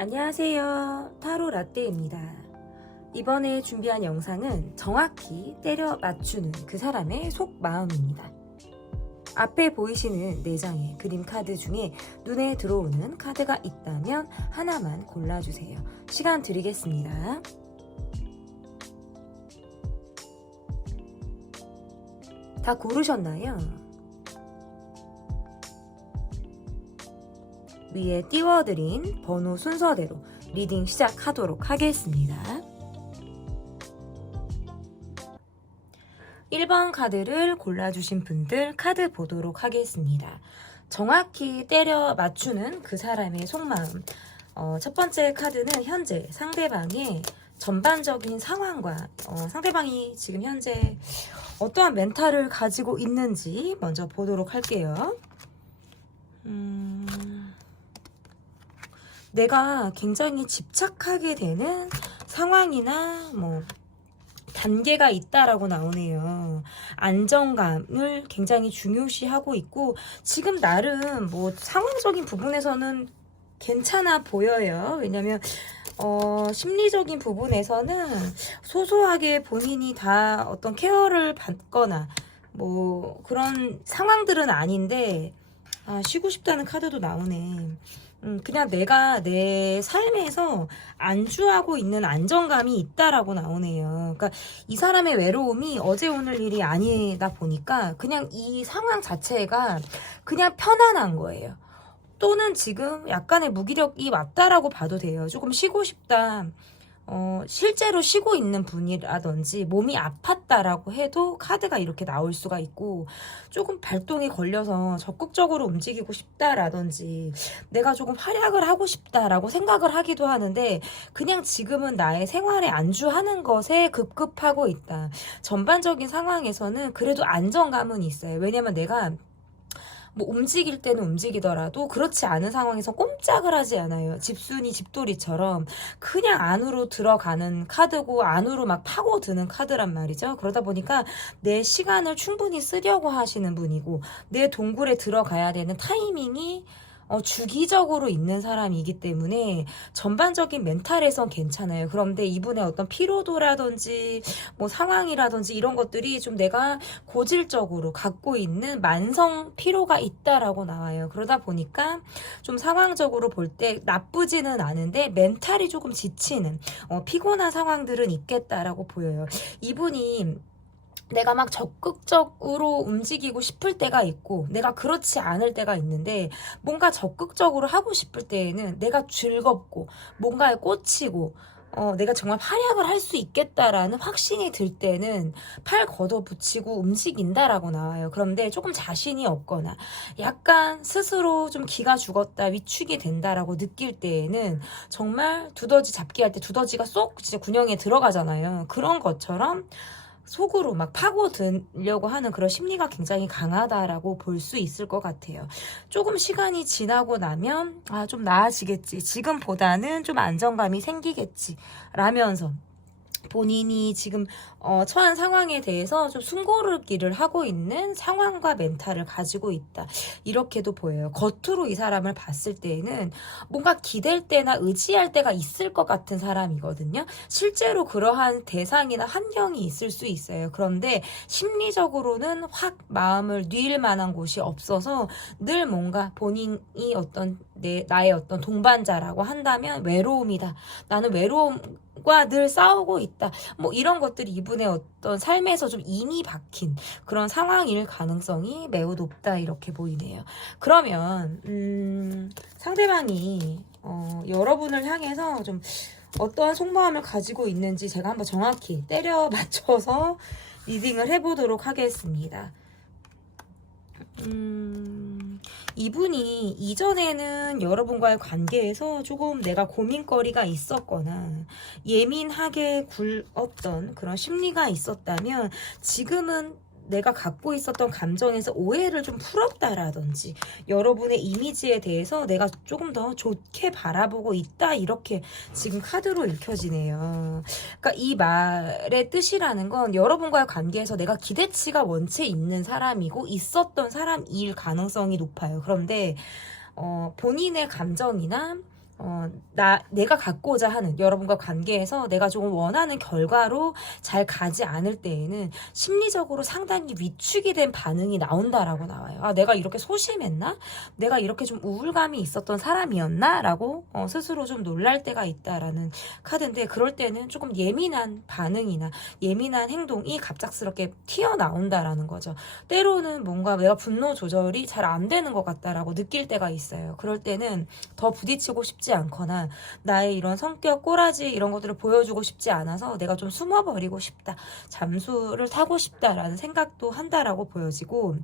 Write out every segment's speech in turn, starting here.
안녕하세요. 타로 라떼입니다. 이번에 준비한 영상은 정확히 때려 맞추는 그 사람의 속마음입니다. 앞에 보이시는 4장의 그림 카드 중에 눈에 들어오는 카드가 있다면 하나만 골라주세요. 시간 드리겠습니다. 다 고르셨나요? 위에 띄워드린 번호 순서대로 리딩 시작하도록 하겠습니다. 1번 카드를 골라주신 분들 카드 보도록 하겠습니다. 정확히 때려 맞추는 그 사람의 속마음. 첫 번째 카드는 현재 상대방의 전반적인 상황과 상대방이 지금 현재 어떠한 멘탈을 가지고 있는지 먼저 보도록 할게요. 내가 굉장히 집착하게 되는 상황이나 단계가 있다라고 나오네요. 안정감을 굉장히 중요시하고 있고 지금 나름 상황적인 부분에서는 괜찮아 보여요. 왜냐면 심리적인 부분에서는 소소하게 본인이 다 어떤 케어를 받거나 그런 상황들은 아닌데 쉬고 싶다는 카드도 나오네. 그냥 내가 내 삶에서 안주하고 있는 안정감이 있다라고 나오네요. 그러니까 이 사람의 외로움이 어제 오늘 일이 아니다 보니까 그냥 이 상황 자체가 그냥 편안한 거예요. 또는 지금 약간의 무기력이 왔다라고 봐도 돼요. 조금 쉬고 싶다. 실제로 쉬고 있는 분이라든지 몸이 아팠다라고 해도 카드가 이렇게 나올 수가 있고 조금 발동이 걸려서 적극적으로 움직이고 싶다라든지 내가 조금 활약을 하고 싶다라고 생각을 하기도 하는데 그냥 지금은 나의 생활에 안주하는 것에 급급하고 있다. 전반적인 상황에서는 그래도 안정감은 있어요. 왜냐면 내가 움직일 때는 움직이더라도 그렇지 않은 상황에서 꼼짝을 하지 않아요. 집순이 집돌이처럼 그냥 안으로 들어가는 카드고 안으로 막 파고드는 카드란 말이죠. 그러다 보니까 내 시간을 충분히 쓰려고 하시는 분이고 내 동굴에 들어가야 되는 타이밍이 주기적으로 있는 사람이기 때문에 전반적인 멘탈에선 괜찮아요. 그런데 이분의 어떤 피로도라든지 상황이라든지 이런 것들이 좀 내가 고질적으로 갖고 있는 만성 피로가 있다라고 나와요. 그러다 보니까 좀 상황적으로 볼 때 나쁘지는 않은데 멘탈이 조금 지치는 피곤한 상황들은 있겠다라고 보여요. 이분이 내가 막 적극적으로 움직이고 싶을 때가 있고 내가 그렇지 않을 때가 있는데 뭔가 적극적으로 하고 싶을 때에는 내가 즐겁고 뭔가에 꽂히고 내가 정말 활약을 할 수 있겠다라는 확신이 들 때는 팔 걷어붙이고 움직인다라고 나와요. 그런데 조금 자신이 없거나 약간 스스로 좀 기가 죽었다 위축이 된다라고 느낄 때에는 정말 두더지 잡기 할 때 두더지가 쏙 진짜 군형에 들어가잖아요. 그런 것처럼 속으로 막 파고들려고 하는 그런 심리가 굉장히 강하다라고 볼 수 있을 것 같아요. 조금 시간이 지나고 나면 좀 나아지겠지. 지금보다는 좀 안정감이 생기겠지. 라면서 본인이 지금 처한 상황에 대해서 좀 숨고르기를 하고 있는 상황과 멘탈을 가지고 있다. 이렇게도 보여요. 겉으로 이 사람을 봤을 때에는 뭔가 기댈 때나 의지할 때가 있을 것 같은 사람이거든요. 실제로 그러한 대상이나 환경이 있을 수 있어요. 그런데 심리적으로는 확 마음을 뉘일 만한 곳이 없어서 늘 뭔가 본인이 나의 어떤 동반자라고 한다면 외로움이다. 나는 외로움과 늘 싸우고 있다. 이런 것들이 이분의 어떤 삶에서 좀 인이 박힌 그런 상황일 가능성이 매우 높다 이렇게 보이네요. 그러면 상대방이 여러분을 향해서 좀 어떠한 속마음을 가지고 있는지 제가 한번 정확히 때려 맞춰서 리딩을 해보도록 하겠습니다. 이분이 이전에는 여러분과의 관계에서 조금 내가 고민거리가 있었거나 예민하게 굴었던 그런 심리가 있었다면 지금은 내가 갖고 있었던 감정에서 오해를 좀 풀었다라든지 여러분의 이미지에 대해서 내가 조금 더 좋게 바라보고 있다 이렇게 지금 카드로 읽혀지네요. 그러니까 이 말의 뜻이라는 건 여러분과의 관계에서 내가 기대치가 원체 있는 사람이고 있었던 사람일 가능성이 높아요. 그런데 본인의 감정이나 내가 갖고자 하는 여러분과 관계에서 내가 조금 원하는 결과로 잘 가지 않을 때에는 심리적으로 상당히 위축이 된 반응이 나온다라고 나와요. 아, 내가 이렇게 소심했나? 내가 이렇게 좀 우울감이 있었던 사람이었나? 라고 스스로 좀 놀랄 때가 있다라는 카드인데, 그럴 때는 조금 예민한 반응이나 예민한 행동이 갑작스럽게 튀어나온다라는 거죠. 때로는 뭔가 내가 분노 조절이 잘 안 되는 것 같다라고 느낄 때가 있어요. 그럴 때는 더 부딪히고 싶지 않거나 나의 이런 성격, 꼬라지 이런 것들을 보여주고 싶지 않아서 내가 좀 숨어버리고 싶다, 잠수를 타고 싶다라는 생각도 한다라고 보여지고,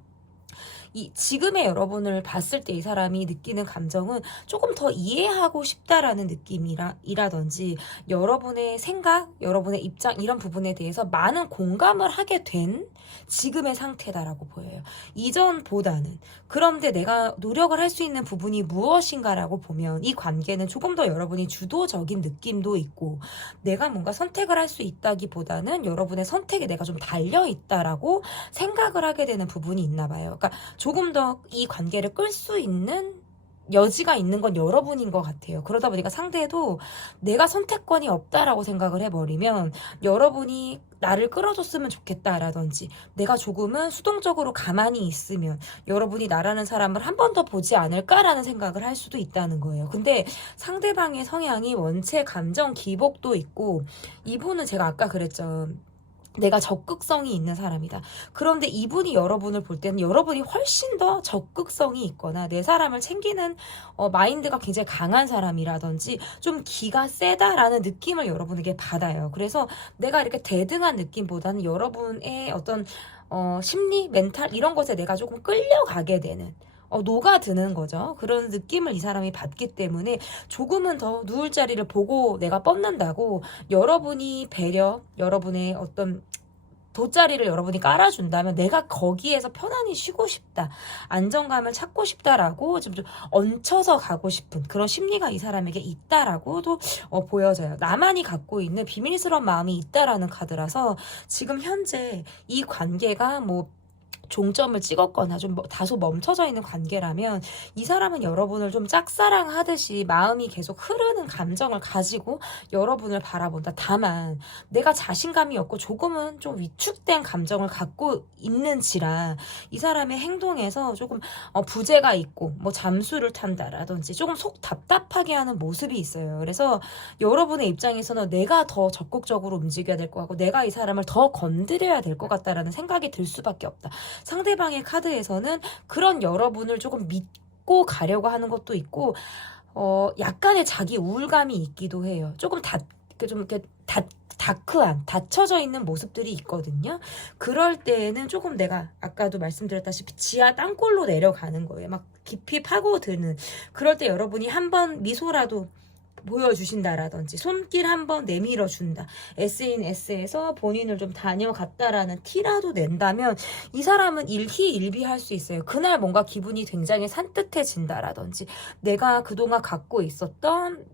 이 지금의 여러분을 봤을 때 이 사람이 느끼는 감정은 조금 더 이해하고 싶다라는 느낌이라든지 여러분의 생각, 여러분의 입장 이런 부분에 대해서 많은 공감을 하게 된 지금의 상태다라고 보여요. 이전보다는. 그런데 내가 노력을 할 수 있는 부분이 무엇인가라고 보면 이 관계는 조금 더 여러분이 주도적인 느낌도 있고, 내가 뭔가 선택을 할 수 있다기보다는 여러분의 선택에 내가 좀 달려있다라고 생각을 하게 되는 부분이 있나 봐요. 그러니까 조금 더 이 관계를 끌 수 있는 여지가 있는 건 여러분인 것 같아요. 그러다 보니까 상대도 내가 선택권이 없다라고 생각을 해버리면 여러분이 나를 끌어줬으면 좋겠다라든지 내가 조금은 수동적으로 가만히 있으면 여러분이 나라는 사람을 한 번 더 보지 않을까라는 생각을 할 수도 있다는 거예요. 근데 상대방의 성향이 원체 감정 기복도 있고, 이분은 제가 아까 그랬죠. 내가 적극성이 있는 사람이다. 그런데 이분이 여러분을 볼 때는 여러분이 훨씬 더 적극성이 있거나 내 사람을 챙기는 마인드가 굉장히 강한 사람이라든지 좀 기가 세다라는 느낌을 여러분에게 받아요. 그래서 내가 이렇게 대등한 느낌보다는 여러분의 어떤 심리, 멘탈 이런 것에 내가 조금 끌려가게 되는, 녹아드는 거죠. 그런 느낌을 이 사람이 받기 때문에 조금은 더 누울 자리를 보고 내가 뻗는다고 여러분이 배려, 여러분의 어떤 돗자리를 여러분이 깔아준다면 내가 거기에서 편안히 쉬고 싶다, 안정감을 찾고 싶다라고 좀 얹혀서 가고 싶은 그런 심리가 이 사람에게 있다라고도 보여져요. 나만이 갖고 있는 비밀스러운 마음이 있다라는 카드라서 지금 현재 이 관계가 뭐 종점을 찍었거나 좀 다소 멈춰져 있는 관계라면 이 사람은 여러분을 좀 짝사랑하듯이 마음이 계속 흐르는 감정을 가지고 여러분을 바라본다. 다만 내가 자신감이 없고 조금은 좀 위축된 감정을 갖고 있는지라 이 사람의 행동에서 조금 부재가 있고 뭐 잠수를 탄다라든지 조금 속 답답하게 하는 모습이 있어요. 그래서 여러분의 입장에서는 내가 더 적극적으로 움직여야 될 것 같고 내가 이 사람을 더 건드려야 될 것 같다라는 생각이 들 수밖에 없다. 상대방의 카드에서는 그런 여러분을 조금 믿고 가려고 하는 것도 있고, 약간의 자기 우울감이 있기도 해요. 조금 다크한, 닫혀져 있는 모습들이 있거든요. 그럴 때에는 조금 내가 아까도 말씀드렸다시피 지하 땅굴로 내려가는 거예요. 막 깊이 파고드는. 그럴 때 여러분이 한번 미소라도 보여주신다라든지 손길 한번 내밀어준다, SNS에서 본인을 좀 다녀갔다라는 티라도 낸다면 이 사람은 일희일비할 수 있어요. 그날 뭔가 기분이 굉장히 산뜻해진다라든지 내가 그동안 갖고 있었던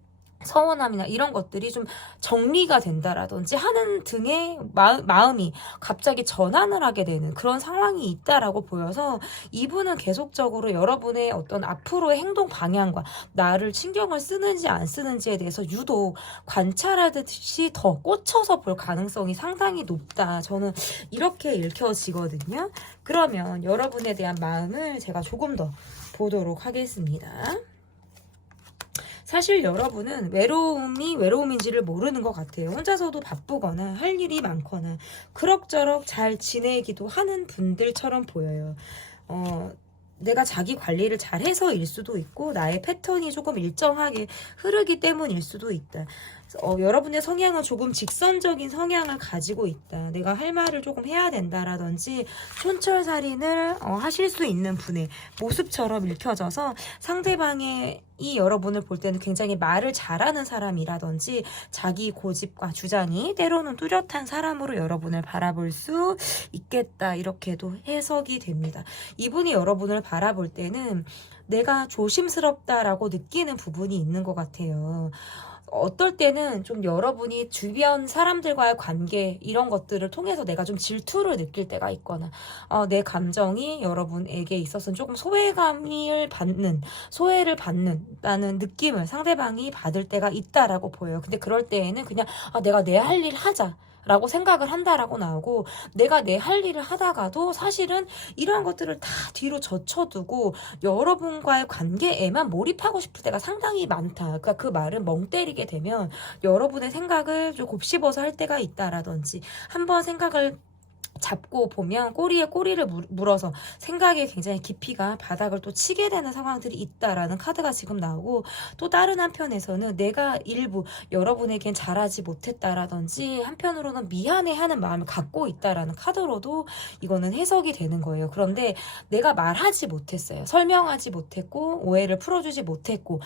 서운함이나 이런 것들이 좀 정리가 된다라든지 하는 등의 마음이 갑자기 전환을 하게 되는 그런 상황이 있다라고 보여서 이분은 계속적으로 여러분의 어떤 앞으로의 행동 방향과 나를 신경을 쓰는지 안 쓰는지에 대해서 유독 관찰하듯이 더 꽂혀서 볼 가능성이 상당히 높다. 저는 이렇게 읽혀지거든요. 그러면 여러분에 대한 마음을 제가 조금 더 보도록 하겠습니다. 사실 여러분은 외로움이 외로움인지를 모르는 것 같아요. 혼자서도 바쁘거나 할 일이 많거나 그럭저럭 잘 지내기도 하는 분들처럼 보여요. 내가 자기 관리를 잘해서일 수도 있고 나의 패턴이 조금 일정하게 흐르기 때문일 수도 있다. 여러분의 성향은 조금 직선적인 성향을 가지고 있다. 내가 할 말을 조금 해야 된다라든지 촌철살인을 하실 수 있는 분의 모습처럼 읽혀져서 상대방의 이 여러분을 볼 때는 굉장히 말을 잘하는 사람이라든지 자기 고집과 주장이 때로는 뚜렷한 사람으로 여러분을 바라볼 수 있겠다. 이렇게도 해석이 됩니다. 이분이 여러분을 바라볼 때는 내가 조심스럽다라고 느끼는 부분이 있는 것 같아요. 어떨 때는 좀 여러분이 주변 사람들과의 관계 이런 것들을 통해서 내가 좀 질투를 느낄 때가 있거나 내 감정이 여러분에게 있어서는 조금 소외를 받는다는 느낌을 상대방이 받을 때가 있다라고 보여요. 근데 그럴 때에는 그냥 내가 내 할 일 하자 라고 생각을 한다라고 나오고, 내가 내 할 일을 하다가도 사실은 이러한 것들을 다 뒤로 젖혀두고 여러분과의 관계에만 몰입하고 싶을 때가 상당히 많다. 그러니까 그 말은 멍 때리게 되면 여러분의 생각을 좀 곱씹어서 할 때가 있다라든지, 한번 생각을 잡고 보면 꼬리에 꼬리를 물어서 생각의 굉장히 깊이가 바닥을 또 치게 되는 상황들이 있다라는 카드가 지금 나오고, 또 다른 한편에서는 내가 일부 여러분에겐 잘하지 못했다라든지 한편으로는 미안해하는 마음을 갖고 있다라는 카드로도 이거는 해석이 되는 거예요. 그런데 내가 말하지 못했어요. 설명하지 못했고 오해를 풀어주지 못했고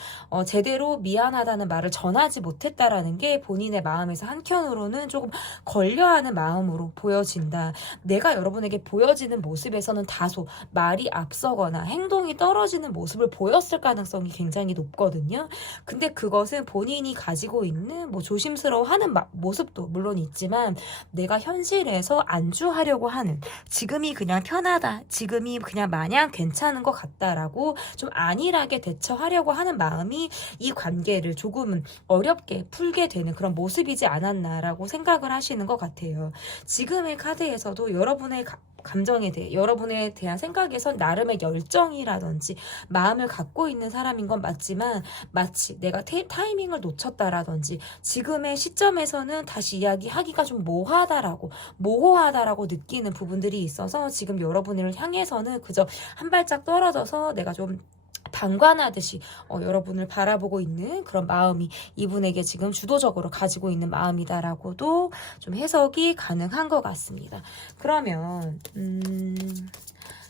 제대로 미안하다는 말을 전하지 못했다라는 게 본인의 마음에서 한켠으로는 조금 걸려하는 마음으로 보여진다. 내가 여러분에게 보여지는 모습에서는 다소 말이 앞서거나 행동이 떨어지는 모습을 보였을 가능성이 굉장히 높거든요. 근데 그것은 본인이 가지고 있는 조심스러워하는 모습도 물론 있지만, 내가 현실에서 안주하려고 하는, 지금이 그냥 편하다, 지금이 그냥 마냥 괜찮은 것 같다라고 좀 안일하게 대처하려고 하는 마음이 이 관계를 조금은 어렵게 풀게 되는 그런 모습이지 않았나라고 생각을 하시는 것 같아요. 지금의 카드에서도 여러분의 감정에 대해, 여러분에 대한 생각에선 나름의 열정이라든지 마음을 갖고 있는 사람인 건 맞지만, 마치 내가 타이밍을 놓쳤다라든지 지금의 시점에서는 다시 이야기하기가 좀 모호하다라고 느끼는 부분들이 있어서 지금 여러분을 향해서는 그저 한 발짝 떨어져서 내가 좀 방관하듯이 여러분을 바라보고 있는 그런 마음이 이분에게 지금 주도적으로 가지고 있는 마음이다라고도 좀 해석이 가능한 것 같습니다. 그러면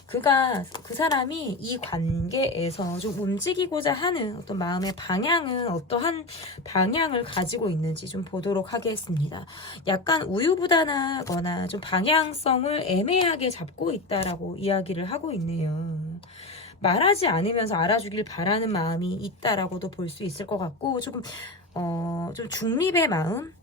그 사람이 이 관계에서 좀 움직이고자 하는 어떤 마음의 방향은 어떠한 방향을 가지고 있는지 좀 보도록 하겠습니다. 약간 우유부단하거나 좀 방향성을 애매하게 잡고 있다라고 이야기를 하고 있네요. 말하지 않으면서 알아주길 바라는 마음이 있다라고도 볼 수 있을 것 같고, 조금 좀 중립의 마음,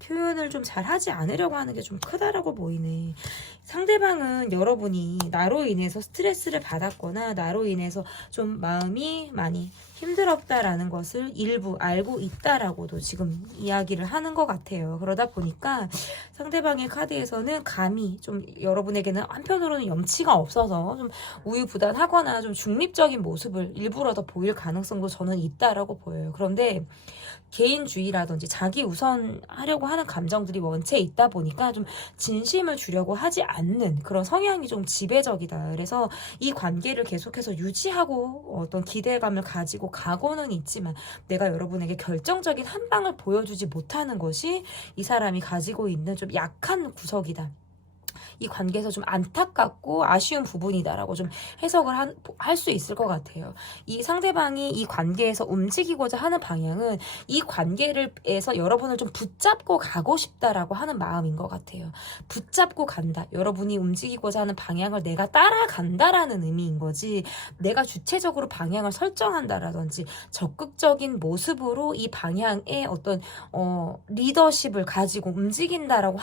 표현을 좀 잘하지 않으려고 하는 게 좀 크다라고 보이네. 상대방은 여러분이 나로 인해서 스트레스를 받았거나 나로 인해서 좀 마음이 많이 힘들었다라는 것을 일부 알고 있다라고도 지금 이야기를 하는 것 같아요. 그러다 보니까 상대방의 카드에서는 감히 좀 여러분에게는 한편으로는 염치가 없어서 좀 우유부단하거나 좀 중립적인 모습을 일부러 더 보일 가능성도 저는 있다라고 보여요. 그런데 개인주의라든지 자기 우선하려고 하는 감정들이 원체 있다 보니까 좀 진심을 주려고 하지 않는 그런 성향이 좀 지배적이다. 그래서 이 관계를 계속해서 유지하고 어떤 기대감을 가지고 가고는 있지만, 내가 여러분에게 결정적인 한 방을 보여주지 못하는 것이 이 사람이 가지고 있는 좀 약한 구석이다. 이 관계에서 좀 안타깝고 아쉬운 부분이다라고 좀 해석을 할 수 있을 것 같아요. 이 상대방이 이 관계에서 움직이고자 하는 방향은 이 관계에서 여러분을 좀 붙잡고 가고 싶다라고 하는 마음인 것 같아요. 붙잡고 간다. 여러분이 움직이고자 하는 방향을 내가 따라간다라는 의미인 거지, 내가 주체적으로 방향을 설정한다라든지 적극적인 모습으로 이 방향의 어떤 리더십을 가지고 움직인다라고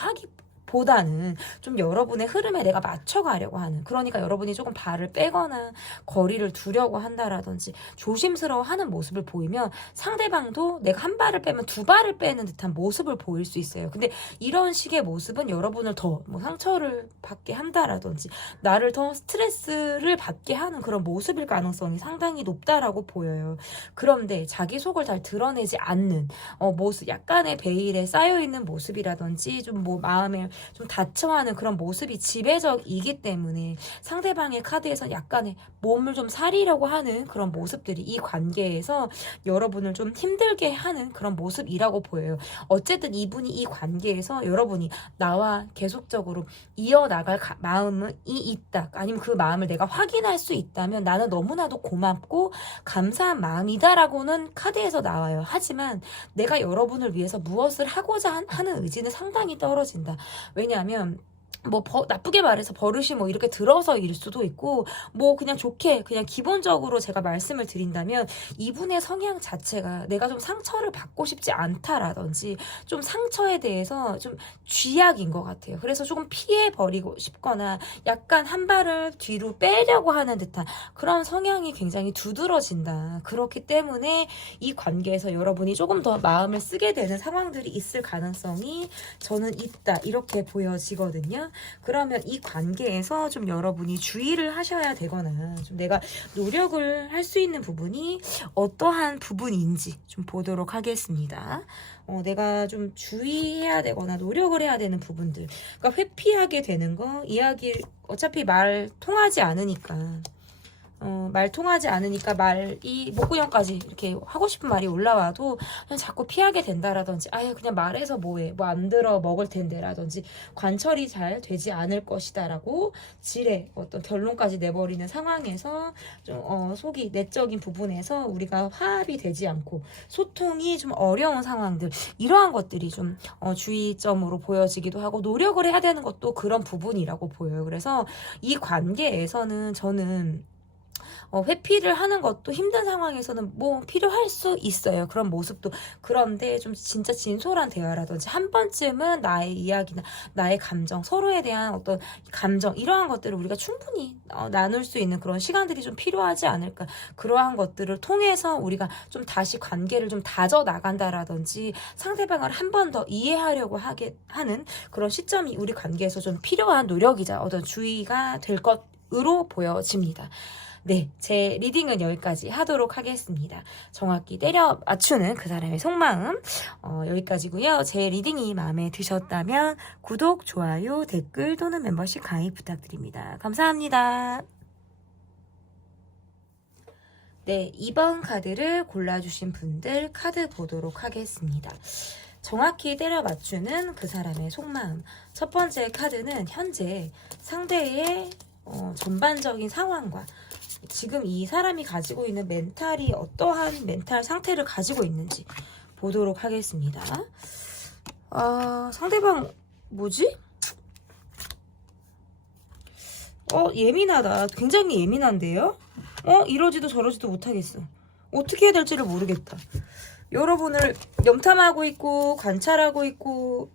보다는 좀 여러분의 흐름에 내가 맞춰가려고 하는, 그러니까 여러분이 조금 발을 빼거나 거리를 두려고 한다라든지 조심스러워하는 모습을 보이면 상대방도 내가 한 발을 빼면 두 발을 빼는 듯한 모습을 보일 수 있어요. 근데 이런 식의 모습은 여러분을 더 상처를 받게 한다라든지 나를 더 스트레스를 받게 하는 그런 모습일 가능성이 상당히 높다라고 보여요. 그런데 자기 속을 잘 드러내지 않는 모습, 약간의 베일에 쌓여있는 모습이라든지 좀 마음에 좀 다쳐하는 그런 모습이 지배적이기 때문에 상대방의 카드에서 약간의 몸을 좀 사리려고 하는 그런 모습들이 이 관계에서 여러분을 좀 힘들게 하는 그런 모습이라고 보여요. 어쨌든 이분이 이 관계에서 여러분이 나와 계속적으로 이어나갈 마음이 있다, 아니면 그 마음을 내가 확인할 수 있다면 나는 너무나도 고맙고 감사한 마음이다라고는 카드에서 나와요. 하지만 내가 여러분을 위해서 무엇을 하고자 하는 의지는 상당히 떨어진다. 왜냐하면 뭐 나쁘게 말해서 버릇이 뭐 이렇게 들어서일 수도 있고, 뭐 그냥 좋게 그냥 기본적으로 제가 말씀을 드린다면 이분의 성향 자체가 내가 좀 상처를 받고 싶지 않다라든지 좀 상처에 대해서 좀 쥐약인 것 같아요. 그래서 조금 피해 버리고 싶거나 약간 한 발을 뒤로 빼려고 하는 듯한 그런 성향이 굉장히 두드러진다. 그렇기 때문에 이 관계에서 여러분이 조금 더 마음을 쓰게 되는 상황들이 있을 가능성이 저는 있다, 이렇게 보여지거든요. 그러면 이 관계에서 좀 여러분이 주의를 하셔야 되거나 좀 내가 노력을 할 수 있는 부분이 어떠한 부분인지 좀 보도록 하겠습니다. 내가 좀 주의해야 되거나 노력을 해야 되는 부분들, 그러니까 회피하게 되는 거, 이야기 어차피 말 통하지 않으니까 말 통하지 않으니까 말이 목구녕까지 이렇게 하고 싶은 말이 올라와도 그냥 자꾸 피하게 된다라든지, 아예 그냥 말해서 뭐해, 뭐 안 들어 먹을 텐데 라든지, 관철이 잘 되지 않을 것이다 라고 지레 어떤 결론까지 내버리는 상황에서 좀 속이 내적인 부분에서 우리가 화합이 되지 않고 소통이 좀 어려운 상황들, 이러한 것들이 좀 주의점으로 보여지기도 하고, 노력을 해야 되는 것도 그런 부분이라고 보여요. 그래서 이 관계에서는 저는 회피를 하는 것도 힘든 상황에서는 뭐 필요할 수 있어요. 그런 모습도. 그런데 좀 진짜 진솔한 대화라든지 한 번쯤은 나의 이야기나 나의 감정, 서로에 대한 어떤 감정, 이러한 것들을 우리가 충분히 나눌 수 있는 그런 시간들이 좀 필요하지 않을까. 그러한 것들을 통해서 우리가 좀 다시 관계를 좀 다져 나간다라든지 상대방을 한 번 더 이해하려고 하는 그런 시점이 우리 관계에서 좀 필요한 노력이자 어떤 주의가 될 것으로 보여집니다. 네, 제 리딩은 여기까지 하도록 하겠습니다. 정확히 때려 맞추는 그 사람의 속마음 여기까지고요. 제 리딩이 마음에 드셨다면 구독, 좋아요, 댓글 또는 멤버십 가입 부탁드립니다. 감사합니다. 네, 2번 카드를 골라주신 분들 카드 보도록 하겠습니다. 정확히 때려 맞추는 그 사람의 속마음. 첫 번째 카드는 현재 상대의 전반적인 상황과 지금 이 사람이 가지고 있는 멘탈이 어떠한 멘탈 상태를 가지고 있는지 보도록 하겠습니다. 상대방 뭐지? 예민하다. 굉장히 예민한데요? 이러지도 저러지도 못하겠어. 어떻게 해야 될지를 모르겠다. 여러분을 염탐하고 있고 관찰하고 있고,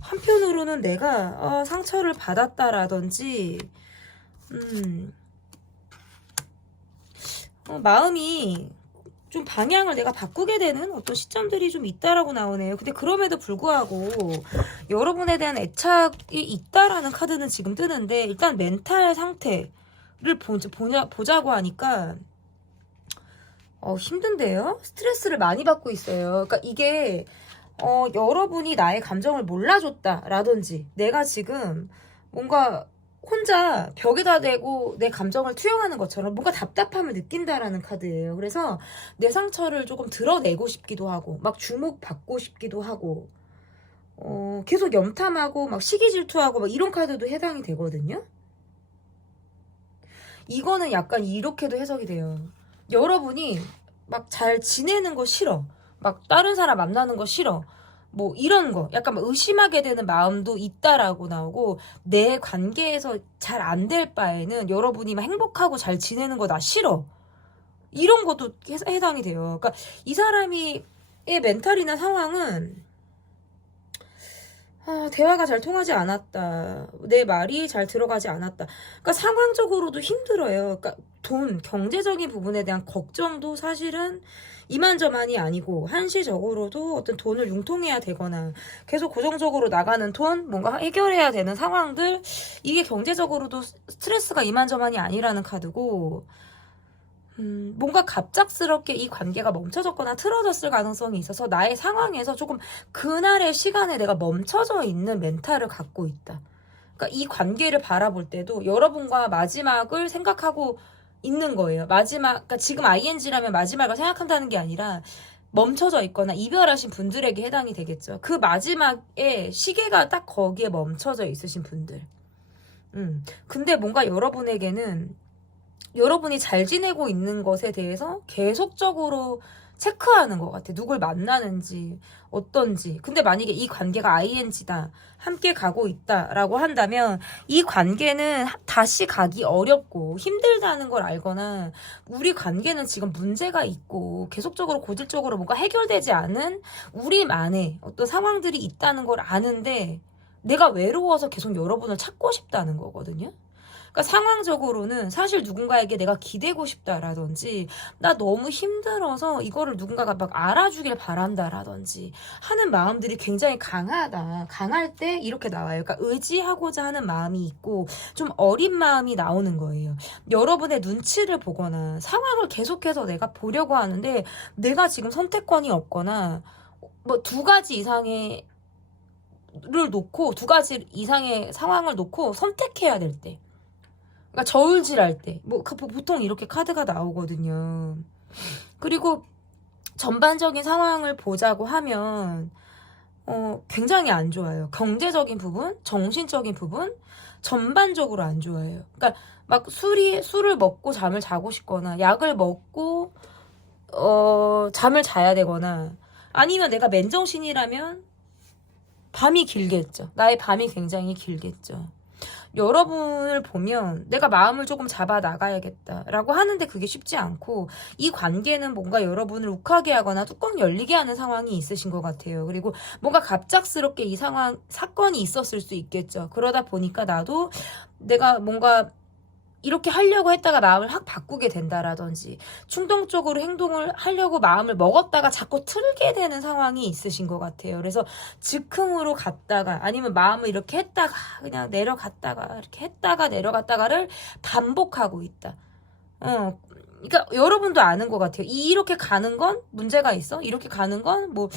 한편으로는 내가 상처를 받았다라든지 마음이 좀 방향을 내가 바꾸게 되는 어떤 시점들이 좀 있다라고 나오네요. 근데 그럼에도 불구하고 여러분에 대한 애착이 있다라는 카드는 지금 뜨는데, 일단 멘탈 상태를 보자고 하니까 힘든데요? 스트레스를 많이 받고 있어요. 그러니까 이게 여러분이 나의 감정을 몰라줬다라든지, 내가 지금 뭔가 혼자 벽에다 대고 내 감정을 투영하는 것처럼 뭔가 답답함을 느낀다라는 카드예요. 그래서 내 상처를 조금 드러내고 싶기도 하고, 막 주목받고 싶기도 하고, 계속 염탐하고 막 시기 질투하고 막 이런 카드도 해당이 되거든요. 이거는 약간 이렇게도 해석이 돼요. 여러분이 막 잘 지내는 거 싫어, 막 다른 사람 만나는 거 싫어, 뭐 이런 거 약간 막 의심하게 되는 마음도 있다라고 나오고, 내 관계에서 잘 안 될 바에는 여러분이 막 행복하고 잘 지내는 거 나 싫어, 이런 것도 해당이 돼요. 그러니까 이 사람의 멘탈이나 상황은 대화가 잘 통하지 않았다, 내 말이 잘 들어가지 않았다, 그러니까 상황적으로도 힘들어요. 그러니까 경제적인 부분에 대한 걱정도 사실은 이만저만이 아니고, 한시적으로도 어떤 돈을 융통해야 되거나 계속 고정적으로 나가는 돈, 뭔가 해결해야 되는 상황들, 이게 경제적으로도 스트레스가 이만저만이 아니라는 카드고, 뭔가 갑작스럽게 이 관계가 멈춰졌거나 틀어졌을 가능성이 있어서 나의 상황에서 조금 그날의 시간에 내가 멈춰져 있는 멘탈을 갖고 있다. 그러니까 이 관계를 바라볼 때도 여러분과 마지막을 생각하고 있는 거예요. 그러니까 지금 ING라면 마지막을 생각한다는 게 아니라 멈춰져 있거나 이별하신 분들에게 해당이 되겠죠. 그 마지막에 시계가 딱 거기에 멈춰져 있으신 분들. 근데 뭔가 여러분에게는 여러분이 잘 지내고 있는 것에 대해서 계속적으로 체크하는 것 같아. 누굴 만나는지, 어떤지. 근데 만약에 이 관계가 ING다, 함께 가고 있다라고 한다면 이 관계는 다시 가기 어렵고 힘들다는 걸 알거나 우리 관계는 지금 문제가 있고 계속적으로 고질적으로 뭔가 해결되지 않은 우리만의 어떤 상황들이 있다는 걸 아는데 내가 외로워서 계속 여러분을 찾고 싶다는 거거든요. 그러니까 상황적으로는 사실 누군가에게 내가 기대고 싶다라든지 나 너무 힘들어서 이거를 누군가가 막 알아주길 바란다라든지 하는 마음들이 굉장히 강하다. 강할 때 이렇게 나와요. 그러니까 의지하고자 하는 마음이 있고 좀 어린 마음이 나오는 거예요. 여러분의 눈치를 보거나 상황을 계속해서 내가 보려고 하는데 내가 지금 선택권이 없거나 뭐 두 가지 이상의 를 놓고 두 가지 이상의 상황을 놓고 선택해야 될 때, 그러니까 저울질할 때, 뭐 보통 이렇게 카드가 나오거든요. 그리고 전반적인 상황을 보자고 하면 굉장히 안 좋아요. 경제적인 부분, 정신적인 부분, 전반적으로 안 좋아요. 그러니까 막 술을 먹고 잠을 자고 싶거나 약을 먹고 잠을 자야 되거나 아니면 내가 맨정신이라면 밤이 길겠죠. 나의 밤이 굉장히 길겠죠. 여러분을 보면 내가 마음을 조금 잡아 나가야겠다라고 하는데 그게 쉽지 않고 이 관계는 뭔가 여러분을 욱하게 하거나 뚜껑 열리게 하는 상황이 있으신 것 같아요. 그리고 뭔가 갑작스럽게 이 사건이 있었을 수 있겠죠. 그러다 보니까 나도 내가 뭔가 이렇게 하려고 했다가 마음을 확 바꾸게 된다라든지 충동적으로 행동을 하려고 마음을 먹었다가 자꾸 틀게 되는 상황이 있으신 것 같아요. 그래서 즉흥으로 갔다가 아니면 마음을 이렇게 했다가 그냥 내려갔다가 이렇게 했다가 내려갔다가를 반복하고 있다. 그러니까 여러분도 아는 것 같아요. 이렇게 가는 건 문제가 있어? 이렇게 가는 건 뭐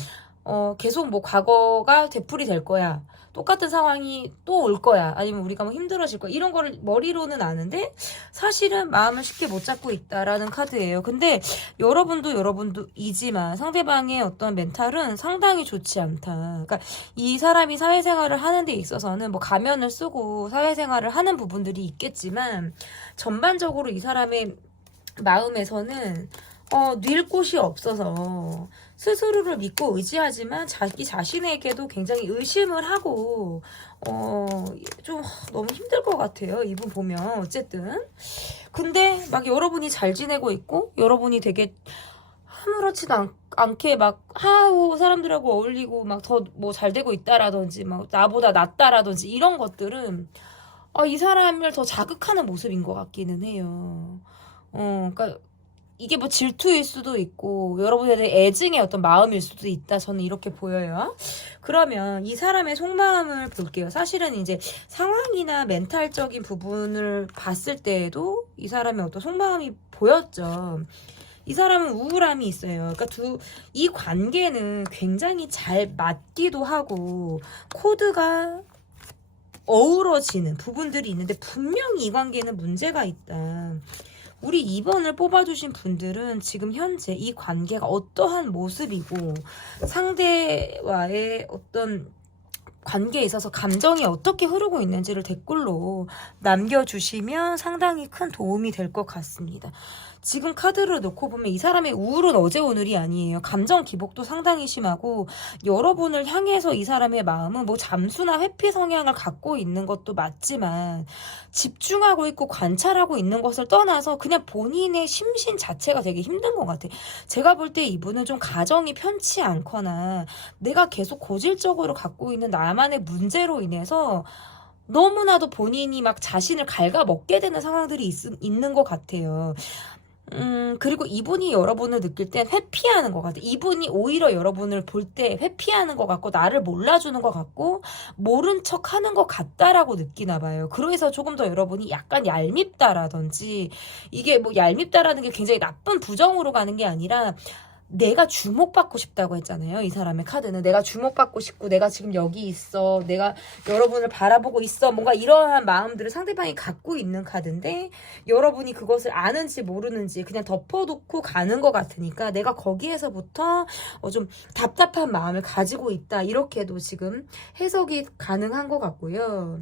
계속 뭐 과거가 되풀이 될 거야. 똑같은 상황이 또 올 거야. 아니면 우리가 뭐 힘들어질 거야. 이런 거를 머리로는 아는데 사실은 마음을 쉽게 못 잡고 있다라는 카드예요. 근데 여러분도이지만 상대방의 어떤 멘탈은 상당히 좋지 않다. 그러니까 이 사람이 사회생활을 하는 데 있어서는 뭐 가면을 쓰고 사회생활을 하는 부분들이 있겠지만 전반적으로 이 사람의 마음에서는 늘 곳이 없어서 스스로를 믿고 의지하지만 자기 자신에게도 굉장히 의심을 하고 좀 너무 힘들 것 같아요. 이분 보면 어쨌든. 근데 막 여러분이 잘 지내고 있고 여러분이 되게 아무렇지도 않게 막 하고 사람들하고 어울리고 막 더 뭐 잘 되고 있다라든지 막 나보다 낫다라든지 이런 것들은 이 사람을 더 자극하는 모습인 것 같기는 해요. 그러니까 이게 뭐 질투일 수도 있고 여러분에 대한 애증의 어떤 마음일 수도 있다. 저는 이렇게 보여요. 그러면 이 사람의 속마음을 볼게요. 사실은 이제 상황이나 멘탈적인 부분을 봤을 때에도 이 사람의 어떤 속마음이 보였죠. 이 사람은 우울함이 있어요. 그러니까 이 관계는 굉장히 잘 맞기도 하고 코드가 어우러지는 부분들이 있는데 분명히 이 관계는 문제가 있다. 우리 2번을 뽑아주신 분들은 지금 현재 이 관계가 어떠한 모습이고 상대와의 어떤 관계에 있어서 감정이 어떻게 흐르고 있는지를 댓글로 남겨주시면 상당히 큰 도움이 될 것 같습니다. 지금 카드를 놓고 보면 이 사람의 우울은 어제 오늘이 아니에요. 감정 기복도 상당히 심하고 여러분을 향해서 이 사람의 마음은 뭐 잠수나 회피 성향을 갖고 있는 것도 맞지만 집중하고 있고 관찰하고 있는 것을 떠나서 그냥 본인의 심신 자체가 되게 힘든 것 같아요. 제가 볼 때 이분은 좀 가정이 편치 않거나 내가 계속 고질적으로 갖고 있는 나만의 문제로 인해서 너무나도 본인이 막 자신을 갉아먹게 되는 상황들이 있는 것 같아요. 그리고 이분이 여러분을 느낄 땐 회피하는 것 같아요. 이분이 오히려 여러분을 볼 때 회피하는 것 같고 나를 몰라주는 것 같고 모른 척 하는 것 같다라고 느끼나 봐요. 그래서 조금 더 여러분이 약간 얄밉다라든지 이게 뭐 얄밉다라는 게 굉장히 나쁜 부정으로 가는 게 아니라 내가 주목받고 싶다고 했잖아요. 이 사람의 카드는 내가 주목받고 싶고 내가 지금 여기 있어. 내가 여러분을 바라보고 있어. 뭔가 이러한 마음들을 상대방이 갖고 있는 카드인데 여러분이 그것을 아는지 모르는지 그냥 덮어놓고 가는 것 같으니까 내가 거기에서부터 좀 답답한 마음을 가지고 있다. 이렇게도 지금 해석이 가능한 것 같고요.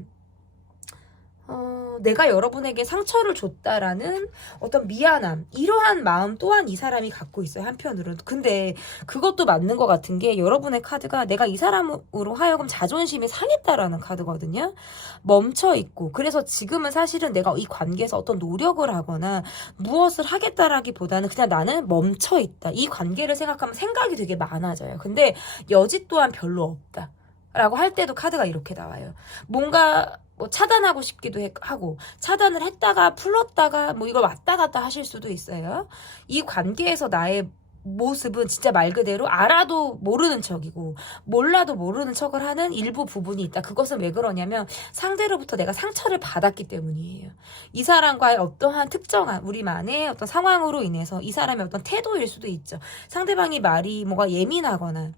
내가 여러분에게 상처를 줬다라는 어떤 미안함, 이러한 마음 또한 이 사람이 갖고 있어요, 한편으로는. 근데 그것도 맞는 것 같은 게 여러분의 카드가 내가 이 사람으로 하여금 자존심이 상했다라는 카드거든요. 멈춰있고. 그래서 지금은 사실은 내가 이 관계에서 어떤 노력을 하거나 무엇을 하겠다라기보다는 그냥 나는 멈춰있다. 이 관계를 생각하면 생각이 되게 많아져요. 근데 여지 또한 별로 없다. 라고 할 때도 카드가 이렇게 나와요. 뭔가 뭐 차단하고 싶기도 하고 차단을 했다가 풀었다가 뭐 이걸 왔다 갔다 하실 수도 있어요. 이 관계에서 나의 모습은 진짜 말 그대로 알아도 모르는 척이고 몰라도 모르는 척을 하는 일부 부분이 있다. 그것은 왜 그러냐면 상대로부터 내가 상처를 받았기 때문이에요. 이 사람과의 어떠한 특정한 우리만의 어떤 상황으로 인해서 이 사람의 어떤 태도일 수도 있죠. 상대방이 말이 뭐가 예민하거나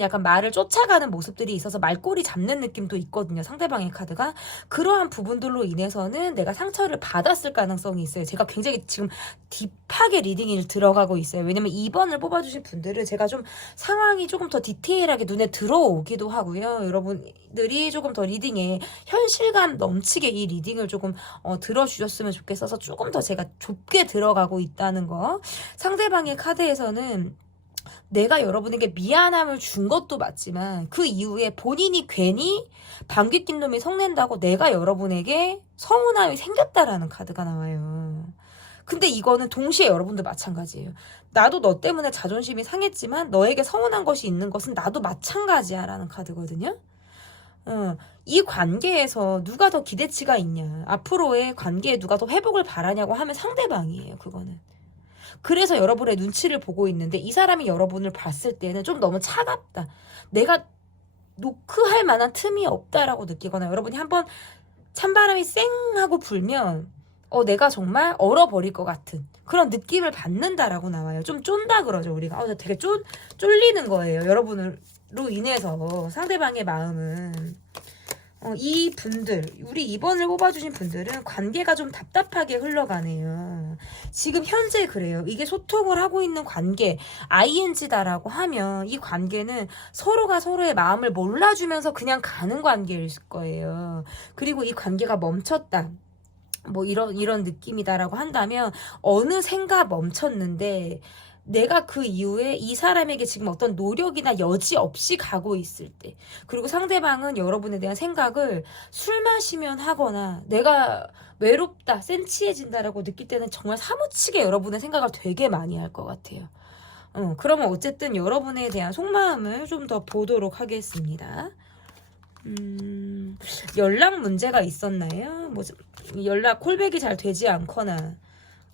약간 말을 쫓아가는 모습들이 있어서 말꼬리 잡는 느낌도 있거든요. 상대방의 카드가. 그러한 부분들로 인해서는 내가 상처를 받았을 가능성이 있어요. 제가 굉장히 지금 딥하게 리딩이 들어가고 있어요. 왜냐면 2번을 뽑아주신 분들은 제가 좀 상황이 조금 더 디테일하게 눈에 들어오기도 하고요. 여러분들이 조금 더 리딩에 현실감 넘치게 이 리딩을 조금 들어주셨으면 좋겠어서 조금 더 제가 좁게 들어가고 있다는 거. 상대방의 카드에서는 내가 여러분에게 미안함을 준 것도 맞지만 그 이후에 본인이 괜히 방귀 낀 놈이 성낸다고 내가 여러분에게 서운함이 생겼다라는 카드가 나와요. 근데 이거는 동시에 여러분들 마찬가지예요. 나도 너 때문에 자존심이 상했지만 너에게 서운한 것이 있는 것은 나도 마찬가지야 라는 카드거든요. 이 관계에서 누가 더 기대치가 있냐, 앞으로의 관계에 누가 더 회복을 바라냐고 하면 상대방이에요. 그거는. 그래서 여러분의 눈치를 보고 있는데 이 사람이 여러분을 봤을 때는 좀 너무 차갑다, 내가 노크할 만한 틈이 없다라고 느끼거나 여러분이 한번 찬바람이 쌩 하고 불면 내가 정말 얼어버릴 것 같은 그런 느낌을 받는다라고 나와요. 좀 쫀다 그러죠, 우리가. 되게 쫄리는 거예요. 여러분으로 인해서 상대방의 마음은. 이 분들, 우리 2번을 뽑아주신 분들은 관계가 좀 답답하게 흘러가네요. 지금 현재 그래요. 이게 소통을 하고 있는 관계, ING다라고 하면 이 관계는 서로가 서로의 마음을 몰라주면서 그냥 가는 관계일 거예요. 그리고 이 관계가 멈췄다, 뭐 이런 느낌이다라고 한다면 어느샌가 멈췄는데 내가 그 이후에 이 사람에게 지금 어떤 노력이나 여지 없이 가고 있을 때, 그리고 상대방은 여러분에 대한 생각을 술 마시면 하거나 내가 외롭다, 센치해진다라고 느낄 때는 정말 사무치게 여러분의 생각을 되게 많이 할 것 같아요. 그러면 어쨌든 여러분에 대한 속마음을 좀 더 보도록 하겠습니다. 연락 문제가 있었나요? 뭐 연락 콜백이 잘 되지 않거나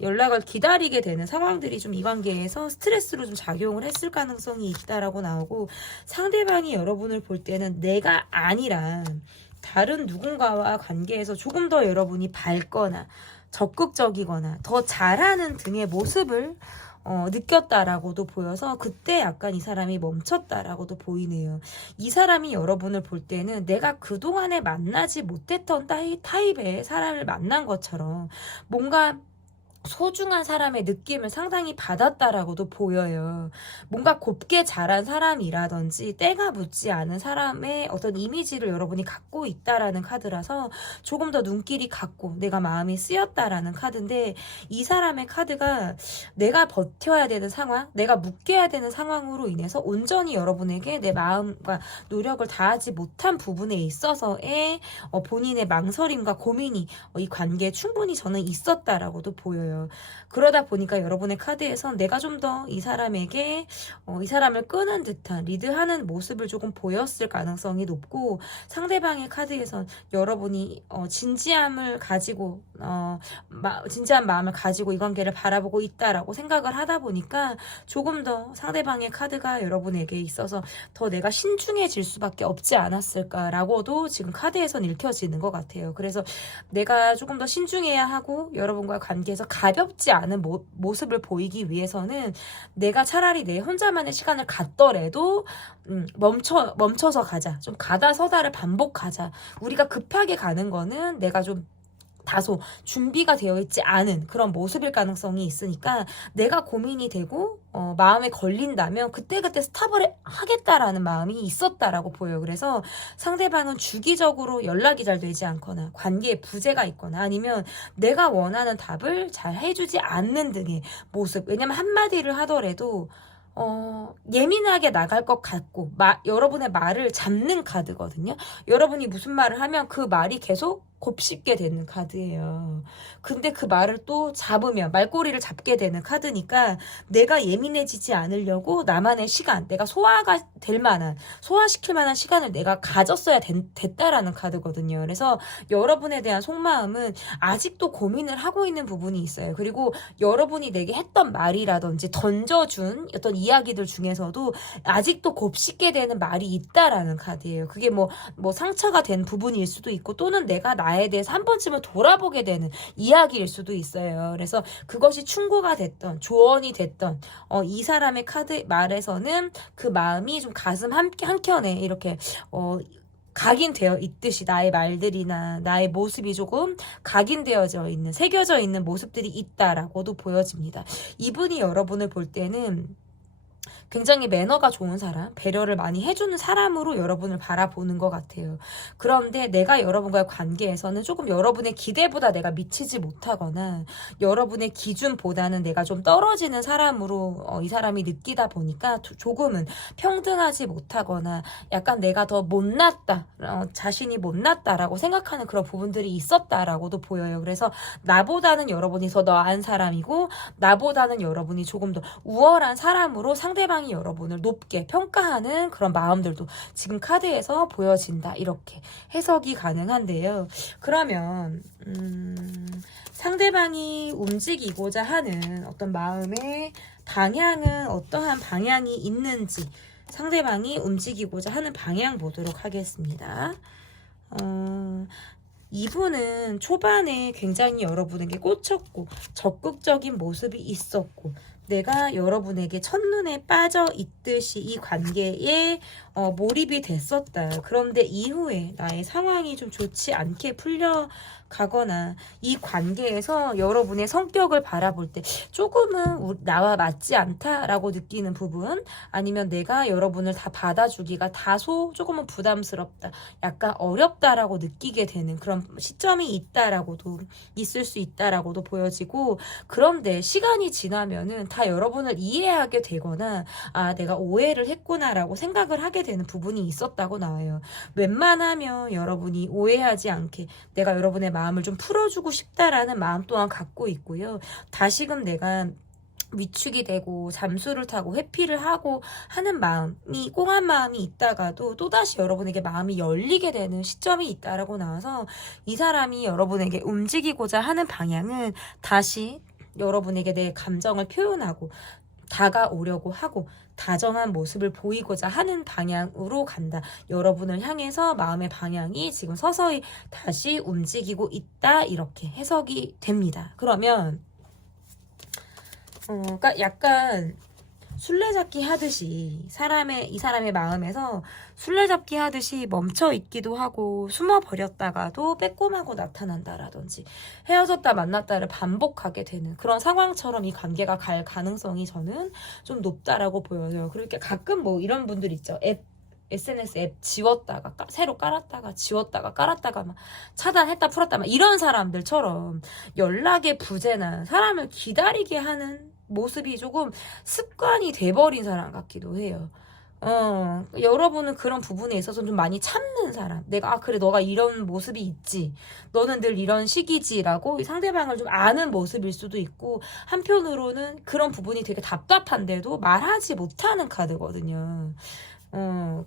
연락을 기다리게 되는 상황들이 좀 이 관계에서 스트레스로 좀 작용을 했을 가능성이 있다라고 나오고, 상대방이 여러분을 볼 때는 내가 아니라 다른 누군가와 관계에서 조금 더 여러분이 밝거나 적극적이거나 더 잘하는 등의 모습을 느꼈다라고도 보여서 그때 약간 이 사람이 멈췄다라고도 보이네요. 이 사람이 여러분을 볼 때는 내가 그동안에 만나지 못했던 타입의 사람을 만난 것처럼 뭔가 소중한 사람의 느낌을 상당히 받았다라고도 보여요. 뭔가 곱게 자란 사람이라든지 때가 묻지 않은 사람의 어떤 이미지를 여러분이 갖고 있다라는 카드라서 조금 더 눈길이 갔고 내가 마음이 쓰였다라는 카드인데, 이 사람의 카드가 내가 버텨야 되는 상황, 내가 묶여야 되는 상황으로 인해서 온전히 여러분에게 내 마음과 노력을 다하지 못한 부분에 있어서의 본인의 망설임과 고민이 이 관계에 충분히 저는 있었다라고도 보여요. 그러다 보니까 여러분의 카드에선 내가 좀 더 이 사람에게 이 사람을 끄는 듯한 리드하는 모습을 조금 보였을 가능성이 높고, 상대방의 카드에선 여러분이 진지함을 가지고 진지한 마음을 가지고 이 관계를 바라보고 있다라고 생각을 하다 보니까 조금 더 상대방의 카드가 여러분에게 있어서 더 내가 신중해질 수밖에 없지 않았을까라고도 지금 카드에선 읽혀지는 것 같아요. 그래서 내가 조금 더 신중해야 하고 여러분과 관계에서 가볍지 않은 모습을 보이기 위해서는 내가 차라리 내 혼자만의 시간을 갖더라도 멈춰서 가자, 좀 가다 서다를 반복하자. 우리가 급하게 가는 거는 내가 좀 다소 준비가 되어 있지 않은 그런 모습일 가능성이 있으니까 내가 고민이 되고 마음에 걸린다면 그때그때 스탑을 하겠다라는 마음이 있었다라고 보여요. 그래서 상대방은 주기적으로 연락이 잘 되지 않거나 관계에 부재가 있거나 아니면 내가 원하는 답을 잘 해주지 않는 등의 모습. 왜냐면 한마디를 하더라도 예민하게 나갈 것 같고 여러분의 말을 잡는 카드거든요. 여러분이 무슨 말을 하면 그 말이 계속 곱씹게 되는 카드예요. 근데 그 말을 또 잡으면 말꼬리를 잡게 되는 카드니까 내가 예민해지지 않으려고 나만의 시간, 내가 소화가 될 만한, 소화시킬 만한 시간을 내가 가졌어야 됐다라는 카드거든요. 그래서 여러분에 대한 속마음은 아직도 고민을 하고 있는 부분이 있어요. 그리고 여러분이 내게 했던 말이라든지 던져준 어떤 이야기들 중에서도 아직도 곱씹게 되는 말이 있다라는 카드예요. 그게 뭐 상처가 된 부분일 수도 있고 또는 내가 나에 대해서 한 번쯤은 돌아보게 되는 이야기일 수도 있어요. 그래서 그것이 충고가 됐던 조언이 됐던 이 사람의 카드 말에서는 그 마음이 좀 가슴 한켠에 이렇게 각인되어 있듯이 나의 말들이나 나의 모습이 조금 각인되어져 있는 새겨져 있는 모습들이 있다라고도 보여집니다. 이분이 여러분을 볼 때는 굉장히 매너가 좋은 사람, 배려를 많이 해주는 사람으로 여러분을 바라보는 것 같아요. 그런데 내가 여러분과의 관계에서는 조금 여러분의 기대보다 내가 미치지 못하거나 여러분의 기준보다는 내가 좀 떨어지는 사람으로 이 사람이 느끼다 보니까 조금은 평등하지 못하거나 약간 내가 더 못났다, 자신이 못났다라고 생각하는 그런 부분들이 있었다라고도 보여요. 그래서 나보다는 여러분이 더 나은 사람이고 나보다는 여러분이 조금 더 우월한 사람으로 상대방이 여러분을 높게 평가하는 그런 마음들도 지금 카드에서 보여진다. 이렇게 해석이 가능한데요. 그러면 상대방이 움직이고자 하는 어떤 마음의 방향은 어떠한 방향이 있는지 상대방이 움직이고자 하는 방향 보도록 하겠습니다. 이분은 초반에 굉장히 여러분에게 꽂혔고 적극적인 모습이 있었고 내가 여러분에게 첫눈에 빠져 있듯이 이 관계에 몰입이 됐었다. 그런데 이후에 나의 상황이 좀 좋지 않게 풀려가거나 이 관계에서 여러분의 성격을 바라볼 때 조금은 나와 맞지 않다라고 느끼는 부분 아니면 내가 여러분을 다 받아주기가 다소 조금은 부담스럽다. 약간 어렵다라고 느끼게 되는 그런 시점이 있다라고도 있을 수 있다라고도 보여지고 그런데 시간이 지나면은 다 여러분을 이해하게 되거나 내가 오해를 했구나라고 생각을 하게 되는 부분이 있었다고 나와요. 웬만하면 여러분이 오해하지 않게 내가 여러분의 마음을 좀 풀어주고 싶다라는 마음 또한 갖고 있고요. 다시금 내가 위축이 되고 잠수를 타고 회피를 하고 하는 마음이 꽁한 마음이 있다가도 또다시 여러분에게 마음이 열리게 되는 시점이 있다라고 나와서 이 사람이 여러분에게 움직이고자 하는 방향은 다시 여러분에게 내 감정을 표현하고 다가오려고 하고 다정한 모습을 보이고자 하는 방향으로 간다. 여러분을 향해서 마음의 방향이 지금 서서히 다시 움직이고 있다. 이렇게 해석이 됩니다. 그러면 그러니까 약간 술래잡기 하듯이 이 사람의 마음에서 술래잡기 하듯이 멈춰 있기도 하고 숨어 버렸다가도 빼꼼하고 나타난다라든지 헤어졌다 만났다를 반복하게 되는 그런 상황처럼 이 관계가 갈 가능성이 저는 좀 높다라고 보여요. 그렇게 가끔 뭐 이런 분들 있죠. SNS 앱 지웠다가 새로 깔았다가 지웠다가 깔았다가 막 차단했다 풀었다 막 이런 사람들처럼 연락의 부재나 사람을 기다리게 하는 모습이 조금 습관이 돼버린 사람 같기도 해요. 여러분은 그런 부분에 있어서 좀 많이 참는 사람. 내가 그래 너가 이런 모습이 있지. 너는 늘 이런 식이지라고 상대방을 좀 아는 모습일 수도 있고 한편으로는 그런 부분이 되게 답답한데도 말하지 못하는 카드거든요.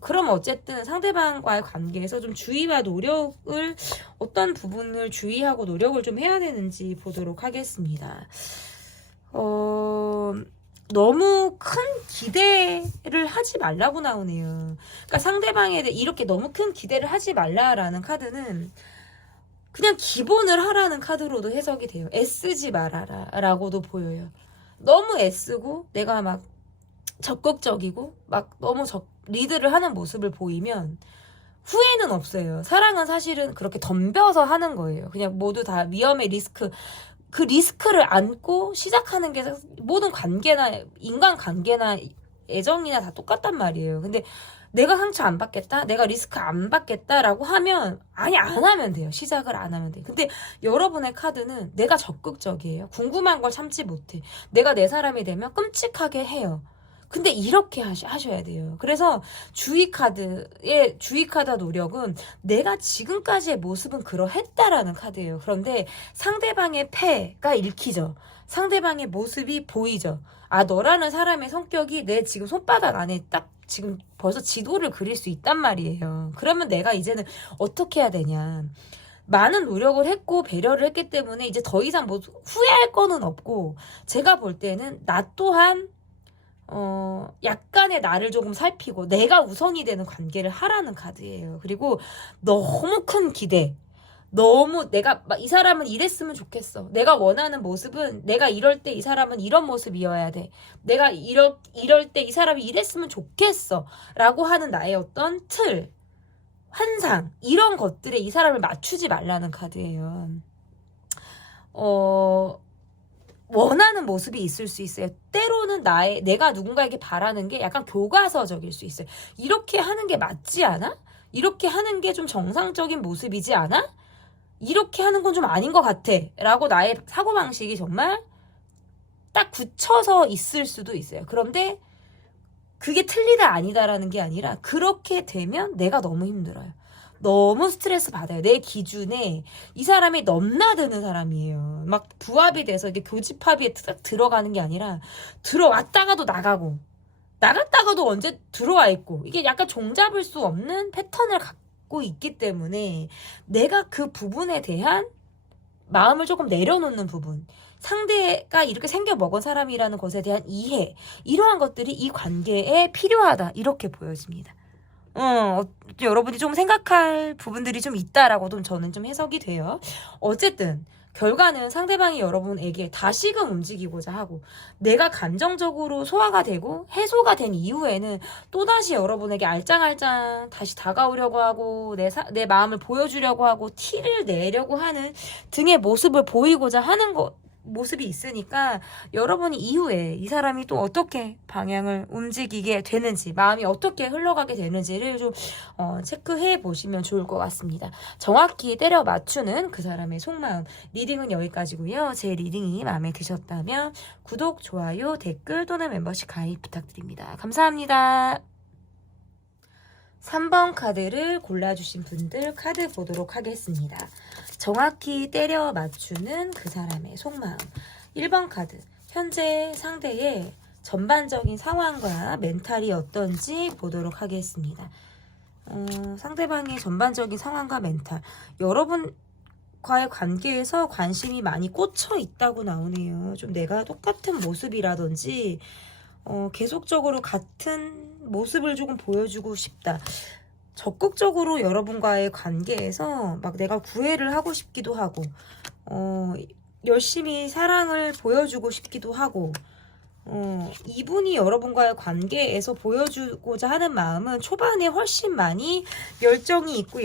그럼 어쨌든 상대방과의 관계에서 좀 주의와 노력을 어떤 부분을 주의하고 노력을 좀 해야 되는지 보도록 하겠습니다. 너무 큰 기대를 하지 말라고 나오네요. 그러니까 상대방에 대해 이렇게 너무 큰 기대를 하지 말라라는 카드는 그냥 기본을 하라는 카드로도 해석이 돼요. 애쓰지 말아라 라고도 보여요. 너무 애쓰고 내가 막 적극적이고 막 너무 리드를 하는 모습을 보이면 후회는 없어요. 사랑은 사실은 그렇게 덤벼서 하는 거예요. 그냥 모두 다 위험의 리스크, 그 리스크를 안고 시작하는 게 모든 관계나 인간 관계나 애정이나 다 똑같단 말이에요. 근데 내가 상처 안 받겠다, 내가 리스크 안 받겠다라고 하면 아니 안 하면 돼요. 시작을 안 하면 돼. 근데 여러분의 카드는 내가 적극적이에요. 궁금한 걸 참지 못해. 내가 내 사람이 되면 끔찍하게 해요. 근데 이렇게 하셔야 돼요. 그래서 주의 카드 노력은 내가 지금까지의 모습은 그러했다라는 카드예요. 그런데 상대방의 패가 읽히죠. 상대방의 모습이 보이죠. 아, 너라는 사람의 성격이 내 지금 손바닥 안에 딱 지금 벌써 지도를 그릴 수 있단 말이에요. 그러면 내가 이제는 어떻게 해야 되냐. 많은 노력을 했고 배려를 했기 때문에 이제 더 이상 뭐 후회할 거는 없고, 제가 볼 때는 나 또한 약간의 나를 조금 살피고 내가 우선이 되는 관계를 하라는 카드예요. 그리고 너무 큰 기대, 너무 내가 막 이 사람은 이랬으면 좋겠어, 내가 원하는 모습은 내가 이럴 때 이 사람은 이런 모습이어야 돼, 내가 이럴 때 이 사람이 이랬으면 좋겠어 라고 하는 나의 어떤 틀, 환상, 이런 것들에 이 사람을 맞추지 말라는 카드예요. 원하는 모습이 있을 수 있어요. 때로는 내가 누군가에게 바라는 게 약간 교과서적일 수 있어요. 이렇게 하는 게 맞지 않아? 이렇게 하는 게 좀 정상적인 모습이지 않아? 이렇게 하는 건 좀 아닌 것 같아 라고 나의 사고방식이 정말 딱 굳혀서 있을 수도 있어요. 그런데 그게 틀리다 아니다라는 게 아니라 그렇게 되면 내가 너무 힘들어요. 너무 스트레스 받아요. 내 기준에 이 사람이 넘나드는 사람이에요. 막 부합이 돼서 이게 교집합이 딱 들어가는 게 아니라 들어왔다가도 나가고 나갔다가도 언제 들어와 있고, 이게 약간 종잡을 수 없는 패턴을 갖고 있기 때문에 내가 그 부분에 대한 마음을 조금 내려놓는 부분, 상대가 이렇게 생겨 먹은 사람이라는 것에 대한 이해, 이러한 것들이 이 관계에 필요하다, 이렇게 보여집니다. 여러분이 좀 생각할 부분들이 좀 있다라고 저는 좀 해석이 돼요. 어쨌든 결과는 상대방이 여러분에게 다시금 움직이고자 하고, 내가 감정적으로 소화가 되고 해소가 된 이후에는 또다시 여러분에게 알짱알짱 다시 다가오려고 하고 내 마음을 보여주려고 하고 티를 내려고 하는 등의 모습을 보이고자 하는 모습이 있으니까, 여러분이 이후에 이 사람이 또 어떻게 방향을 움직이게 되는지, 마음이 어떻게 흘러가게 되는지를 좀 체크해 보시면 좋을 것 같습니다. 정확히 때려 맞추는 그 사람의 속마음, 리딩은 여기까지고요. 제 리딩이 마음에 드셨다면 구독, 좋아요, 댓글 또는 멤버십 가입 부탁드립니다. 감사합니다. 3번 카드를 골라주신 분들 카드 보도록 하겠습니다. 정확히 때려 맞추는 그 사람의 속마음. 1번 카드, 현재 상대의 전반적인 상황과 멘탈이 어떤지 보도록 하겠습니다. 상대방의 전반적인 상황과 멘탈, 여러분과의 관계에서 관심이 많이 꽂혀 있다고 나오네요. 좀 내가 똑같은 모습이라든지 계속적으로 같은 모습을 조금 보여주고 싶다. 적극적으로 여러분과의 관계에서 막 내가 구애를 하고 싶기도 하고, 열심히 사랑을 보여주고 싶기도 하고, 이분이 여러분과의 관계에서 보여주고자 하는 마음은 초반에 훨씬 많이 열정이 있고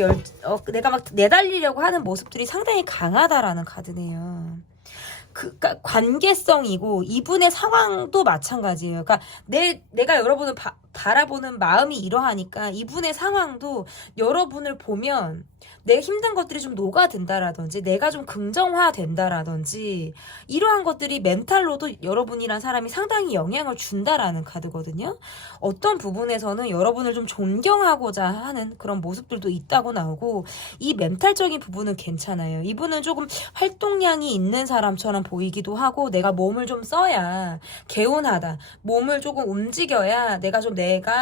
내가 막 내달리려고 하는 모습들이 상당히 강하다라는 카드네요. 그러니까 관계성이고, 이분의 상황도 마찬가지예요. 그러니까 내가 여러분을 바라보는 마음이 이러하니까 이분의 상황도 여러분을 보면 내 힘든 것들이 좀 녹아든다라든지 내가 좀 긍정화된다라든지, 이러한 것들이 멘탈로도 여러분이란 사람이 상당히 영향을 준다라는 카드거든요. 어떤 부분에서는 여러분을 좀 존경하고자 하는 그런 모습들도 있다고 나오고, 이 멘탈적인 부분은 괜찮아요. 이분은 조금 활동량이 있는 사람처럼 보이기도 하고, 내가 몸을 좀 써야 개운하다, 몸을 조금 움직여야 내가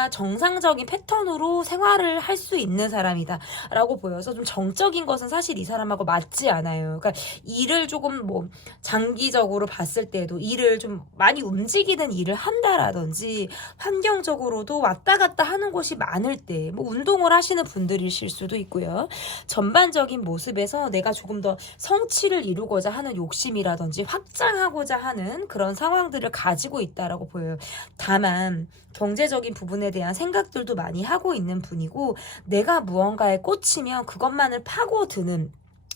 정상적인 패턴으로 생활을 할 수 있는 사람이다 라고 보여서, 좀 정적인 것은 사실 이 사람하고 맞지 않아요. 그러니까 일을 조금 장기적으로 봤을 때도 일을 좀 많이 움직이는 일을 한다라든지, 환경적으로도 왔다 갔다 하는 곳이 많을 때 운동을 하시는 분들이실 수도 있고요. 전반적인 모습에서 내가 조금 더 성취를 이루고자 하는 욕심이라든지 분이라든지 확장하고자 하는 그런 상황들을 가지고 있다라고 보여요. 다만 경제적인 부분에 대한 생각들도 많이 하고 있는 분이고, 내가 무언가에 꽂히면 그것만을 파고드는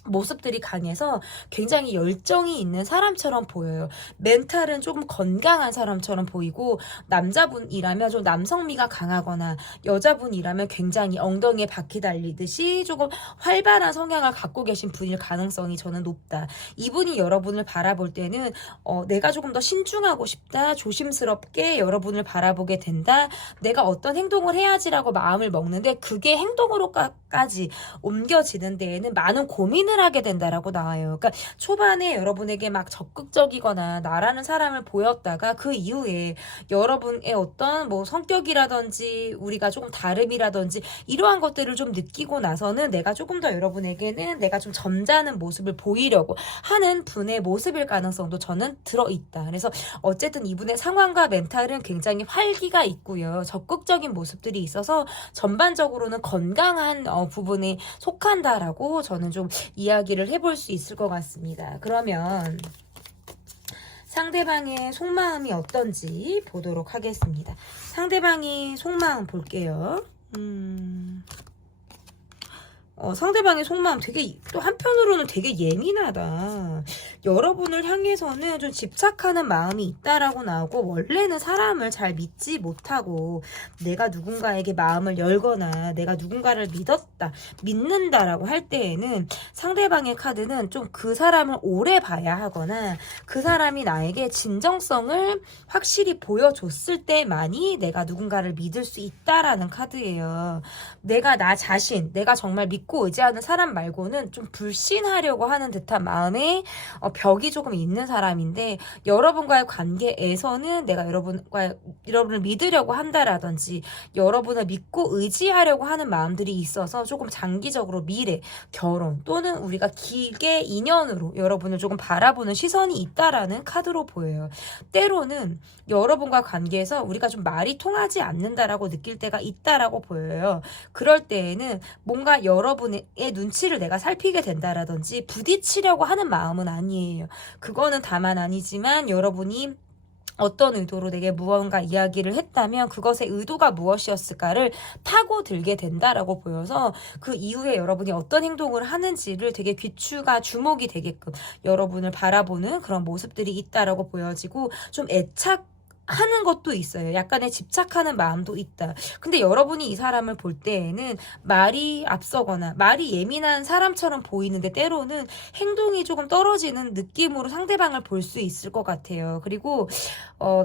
모습들이 강해서 굉장히 열정이 있는 사람처럼 보여요. 멘탈은 조금 건강한 사람처럼 보이고, 남자분이라면 좀 남성미가 강하거나 여자분이라면 굉장히 엉덩이에 바퀴 달리듯이 조금 활발한 성향을 갖고 계신 분일 가능성이 저는 높다. 이분이 여러분을 바라볼 때는 내가 조금 더 신중하고 싶다, 조심스럽게 여러분을 바라보게 된다, 내가 어떤 행동을 해야지라고 마음을 먹는데 그게 행동으로까지 옮겨지는 데에는 많은 고민을 하게 된다라고 나와요. 그러니까 초반에 여러분에게 막 적극적이거나 나라는 사람을 보였다가 그 이후에 여러분의 어떤 뭐 성격이라든지 우리가 조금 다름이라든지 이러한 것들을 좀 느끼고 나서는 내가 조금 더 여러분에게는 내가 좀 점잖은 모습을 보이려고 하는 분의 모습일 가능성도 저는 들어있다. 그래서 어쨌든 이분의 상황과 멘탈은 굉장히 활기가 있고요. 적극적인 모습들이 있어서 전반적으로는 건강한 부분에 속한다라고 저는 좀 이야기를 해볼 수 있을 것 같습니다. 그러면 상대방의 속마음이 어떤지 보도록 하겠습니다. 상대방의 속마음 볼게요. 상대방의 속마음 되게, 또 한편으로는 되게 예민하다. 여러분을 향해서는 좀 집착하는 마음이 있다라고 나오고, 원래는 사람을 잘 믿지 못하고 내가 누군가에게 마음을 열거나 내가 누군가를 믿는다라고 할 때에는 상대방의 카드는 좀 그 사람을 오래 봐야 하거나 그 사람이 나에게 진정성을 확실히 보여줬을 때만이 내가 누군가를 믿을 수 있다라는 카드예요. 내가 나 자신, 내가 정말 믿고 의지하는 사람 말고는 좀 불신하려고 하는 듯한 마음에 벽이 조금 있는 사람인데, 여러분과의 관계에서는 내가 여러분을 믿으려고 한다라든지 여러분을 믿고 의지하려고 하는 마음들이 있어서 조금 장기적으로 미래, 결혼 또는 우리가 길게 인연으로 여러분을 조금 바라보는 시선이 있다라는 카드로 보여요. 때로는 여러분과 관계에서 우리가 좀 말이 통하지 않는다라고 느낄 때가 있다라고 보여요. 그럴 때에는 뭔가 여러분의 눈치를 내가 살피게 된다라든지 부딪히려고 하는 마음은 아니에요. 그거는 다만 아니지만 여러분이 어떤 의도로 내게 무언가 이야기를 했다면 그것의 의도가 무엇이었을까를 파고들게 된다라고 보여서 그 이후에 여러분이 어떤 행동을 하는지를 되게 귀추가 주목이 되게끔 여러분을 바라보는 그런 모습들이 있다라고 보여지고, 좀 하는 것도 있어요. 약간의 집착하는 마음도 있다. 근데 여러분이 이 사람을 볼 때에는 말이 앞서거나 말이 예민한 사람처럼 보이는데 때로는 행동이 조금 떨어지는 느낌으로 상대방을 볼 수 있을 것 같아요. 그리고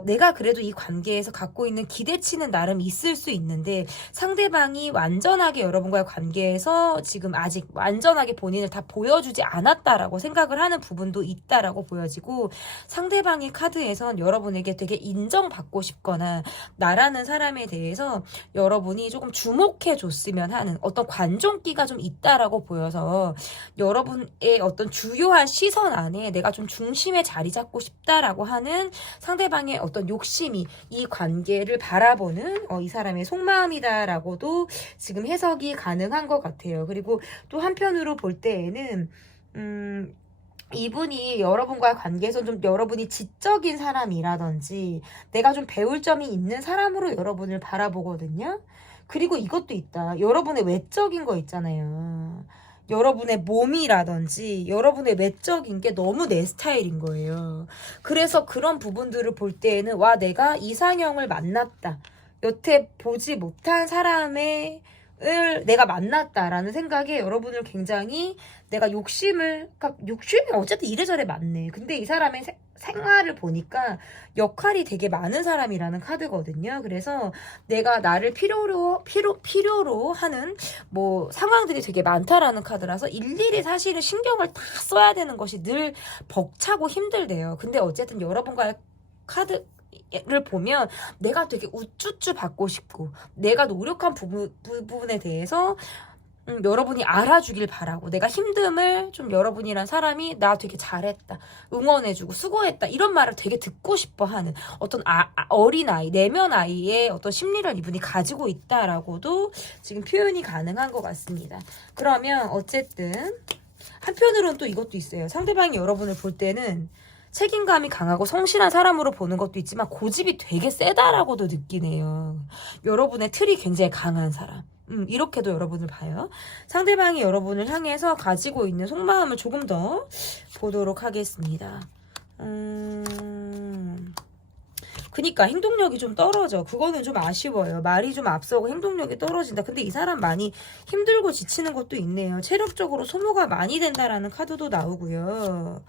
내가 그래도 이 관계에서 갖고 있는 기대치는 나름 있을 수 있는데, 상대방이 완전하게 여러분과의 관계에서 지금 아직 완전하게 본인을 다 보여주지 않았다라고 생각을 하는 부분도 있다라고 보여지고, 상대방의 카드에선 여러분에게 되게 인정받고 싶거나 나라는 사람에 대해서 여러분이 조금 주목해 줬으면 하는 어떤 관종기가 좀 있다라고 보여서, 여러분의 어떤 주요한 시선 안에 내가 좀 중심에 자리 잡고 싶다라고 하는 상대방의 어떤 욕심이 이 관계를 바라보는 이 사람의 속마음이다라고도 지금 해석이 가능한 것 같아요. 그리고 또 한편으로 볼 때에는 이분이 여러분과의 관계에서 좀 여러분이 지적인 사람이라든지 내가 좀 배울 점이 있는 사람으로 여러분을 바라보거든요. 그리고 이것도 있다. 여러분의 외적인 거 있잖아요. 여러분의 몸이라든지 여러분의 외적인 게 너무 내 스타일인 거예요. 그래서 그런 부분들을 볼 때에는 와, 내가 이상형을 만났다, 여태 보지 못한 사람을 내가 만났다라는 생각에 여러분을 굉장히 내가 욕심이 어쨌든 이래저래 많네. 근데 이 사람의 생활을 보니까 역할이 되게 많은 사람이라는 카드거든요. 그래서 내가 나를 필요로 하는 뭐 상황들이 되게 많다라는 카드라서 일일이 사실은 신경을 다 써야 되는 것이 늘 벅차고 힘들대요. 근데 어쨌든 여러분과의 카드를 보면 내가 되게 우쭈쭈 받고 싶고 내가 노력한 부분에 대해서 여러분이 알아주길 바라고, 내가 힘듦을 좀 여러분이란 사람이 나 되게 잘했다, 응원해주고 수고했다 이런 말을 되게 듣고 싶어 하는 어떤 어린아이, 내면아이의 어떤 심리를 이분이 가지고 있다라고도 지금 표현이 가능한 것 같습니다. 그러면 어쨌든 한편으로는 또 이것도 있어요. 상대방이 여러분을 볼 때는 책임감이 강하고 성실한 사람으로 보는 것도 있지만 고집이 되게 세다라고도 느끼네요. 여러분의 틀이 굉장히 강한 사람. 이렇게도 여러분을 봐요. 상대방이 여러분을 향해서 가지고 있는 속마음을 조금 더 보도록 하겠습니다. 그니까 행동력이 좀 떨어져. 그거는 좀 아쉬워요. 말이 좀 앞서고 행동력이 떨어진다. 근데 이 사람 많이 힘들고 지치는 것도 있네요. 체력적으로 소모가 많이 된다라는 카드도 나오고요.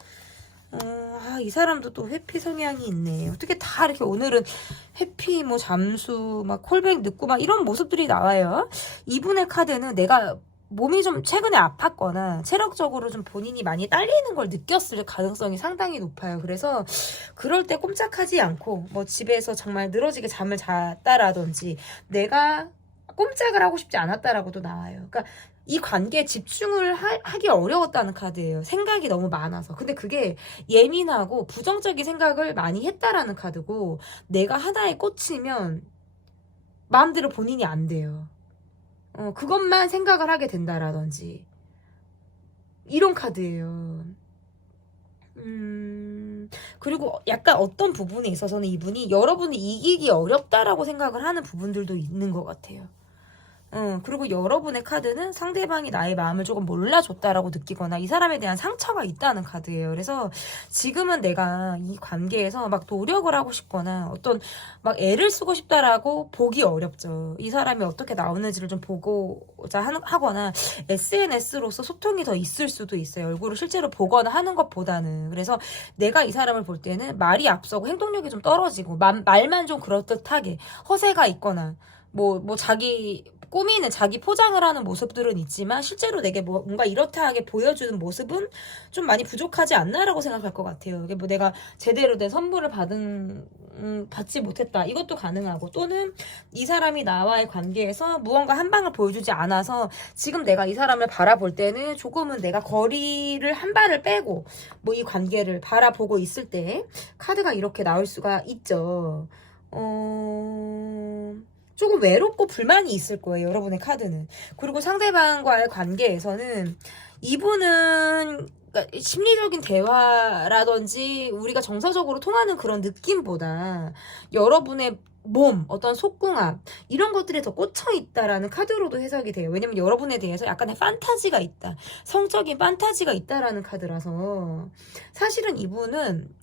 이 사람도 또 회피 성향이 있네. 어떻게 다 이렇게 오늘은 회피, 뭐 잠수, 막 콜백 늦고 막 이런 모습들이 나와요. 이분의 카드는 내가 몸이 좀 최근에 아팠거나 체력적으로 좀 본인이 많이 딸리는 걸 느꼈을 가능성이 상당히 높아요. 그래서 그럴 때 꼼짝하지 않고 뭐 집에서 정말 늘어지게 잠을 잤다라든지 내가 꼼짝을 하고 싶지 않았다라고도 나와요. 그러니까 이 관계에 집중을 하기 어려웠다는 카드예요. 생각이 너무 많아서. 근데 그게 예민하고 부정적인 생각을 많이 했다라는 카드고 내가 하나에 꽂히면 마음대로 본인이 안 돼요. 그것만 생각을 하게 된다라든지 이런 카드예요. 그리고 약간 어떤 부분에 있어서는 이분이 여러분이 이기기 어렵다라고 생각을 하는 부분들도 있는 것 같아요. 그리고 여러분의 카드는 상대방이 나의 마음을 조금 몰라줬다라고 느끼거나 이 사람에 대한 상처가 있다는 카드예요. 그래서 지금은 내가 이 관계에서 막 노력을 하고 싶거나 어떤 막 애를 쓰고 싶다라고 보기 어렵죠. 이 사람이 어떻게 나오는지를 좀 보고자 하거나 SNS로서 소통이 더 있을 수도 있어요. 얼굴을 실제로 보거나 하는 것보다는. 그래서 내가 이 사람을 볼 때는 말이 앞서고 행동력이 좀 떨어지고 말만 좀 그럴듯하게 허세가 있거나 뭐 자기 꾸미는 자기 포장을 하는 모습들은 있지만 실제로 내게 뭔가 이렇다하게 보여주는 모습은 좀 많이 부족하지 않나라고 생각할 것 같아요. 이게 뭐 내가 제대로 된 선물을 받지 못했다. 이것도 가능하고 또는 이 사람이 나와의 관계에서 무언가 한 방을 보여주지 않아서 지금 내가 이 사람을 바라볼 때는 조금은 내가 거리를 한 발을 빼고 뭐 이 관계를 바라보고 있을 때 카드가 이렇게 나올 수가 있죠. 조금 외롭고 불만이 있을 거예요. 여러분의 카드는. 그리고 상대방과의 관계에서는 이분은 그러니까 심리적인 대화라든지 우리가 정서적으로 통하는 그런 느낌보다 여러분의 몸, 어떤 속궁합 이런 것들이 더 꽂혀 있다라는 카드로도 해석이 돼요. 왜냐면 여러분에 대해서 약간의 판타지가 있다. 성적인 판타지가 있다라는 카드라서 사실은 이분은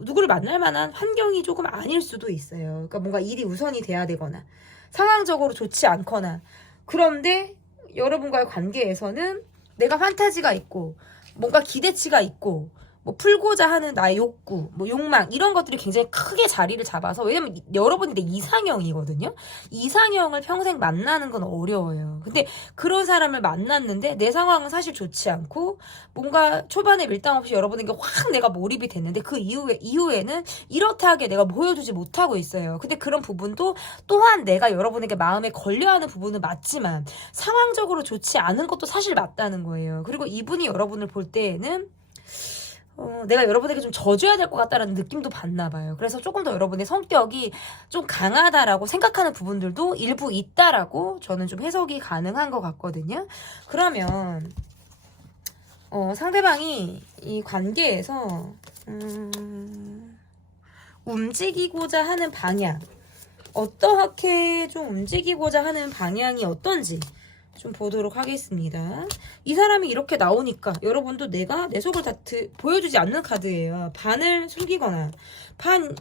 누구를 만날 만한 환경이 조금 아닐 수도 있어요. 그러니까 뭔가 일이 우선이 돼야 되거나 상황적으로 좋지 않거나 그런데 여러분과의 관계에서는 내가 판타지가 있고 뭔가 기대치가 있고 뭐 풀고자 하는 나의 욕구, 뭐 욕망 이런 것들이 굉장히 크게 자리를 잡아서 왜냐면 여러분이 내 이상형이거든요. 이상형을 평생 만나는 건 어려워요. 근데 그런 사람을 만났는데 내 상황은 사실 좋지 않고 뭔가 초반에 밀당 없이 여러분에게 확 내가 몰입이 됐는데 그 이후에는 이렇다하게 내가 보여주지 못하고 있어요. 근데 그런 부분도 또한 내가 여러분에게 마음에 걸려하는 부분은 맞지만 상황적으로 좋지 않은 것도 사실 맞다는 거예요. 그리고 이분이 여러분을 볼 때에는 내가 여러분에게 좀 져줘야 될 것 같다라는 느낌도 받나 봐요. 그래서 조금 더 여러분의 성격이 좀 강하다라고 생각하는 부분들도 일부 있다라고 저는 좀 해석이 가능한 것 같거든요. 그러면 상대방이 이 관계에서 움직이고자 하는 방향 어떻게 좀 움직이고자 하는 방향이 어떤지 좀 보도록 하겠습니다. 이 사람이 이렇게 나오니까 여러분도 내가 내 속을 다 보여주지 않는 카드예요. 반을 숨기거나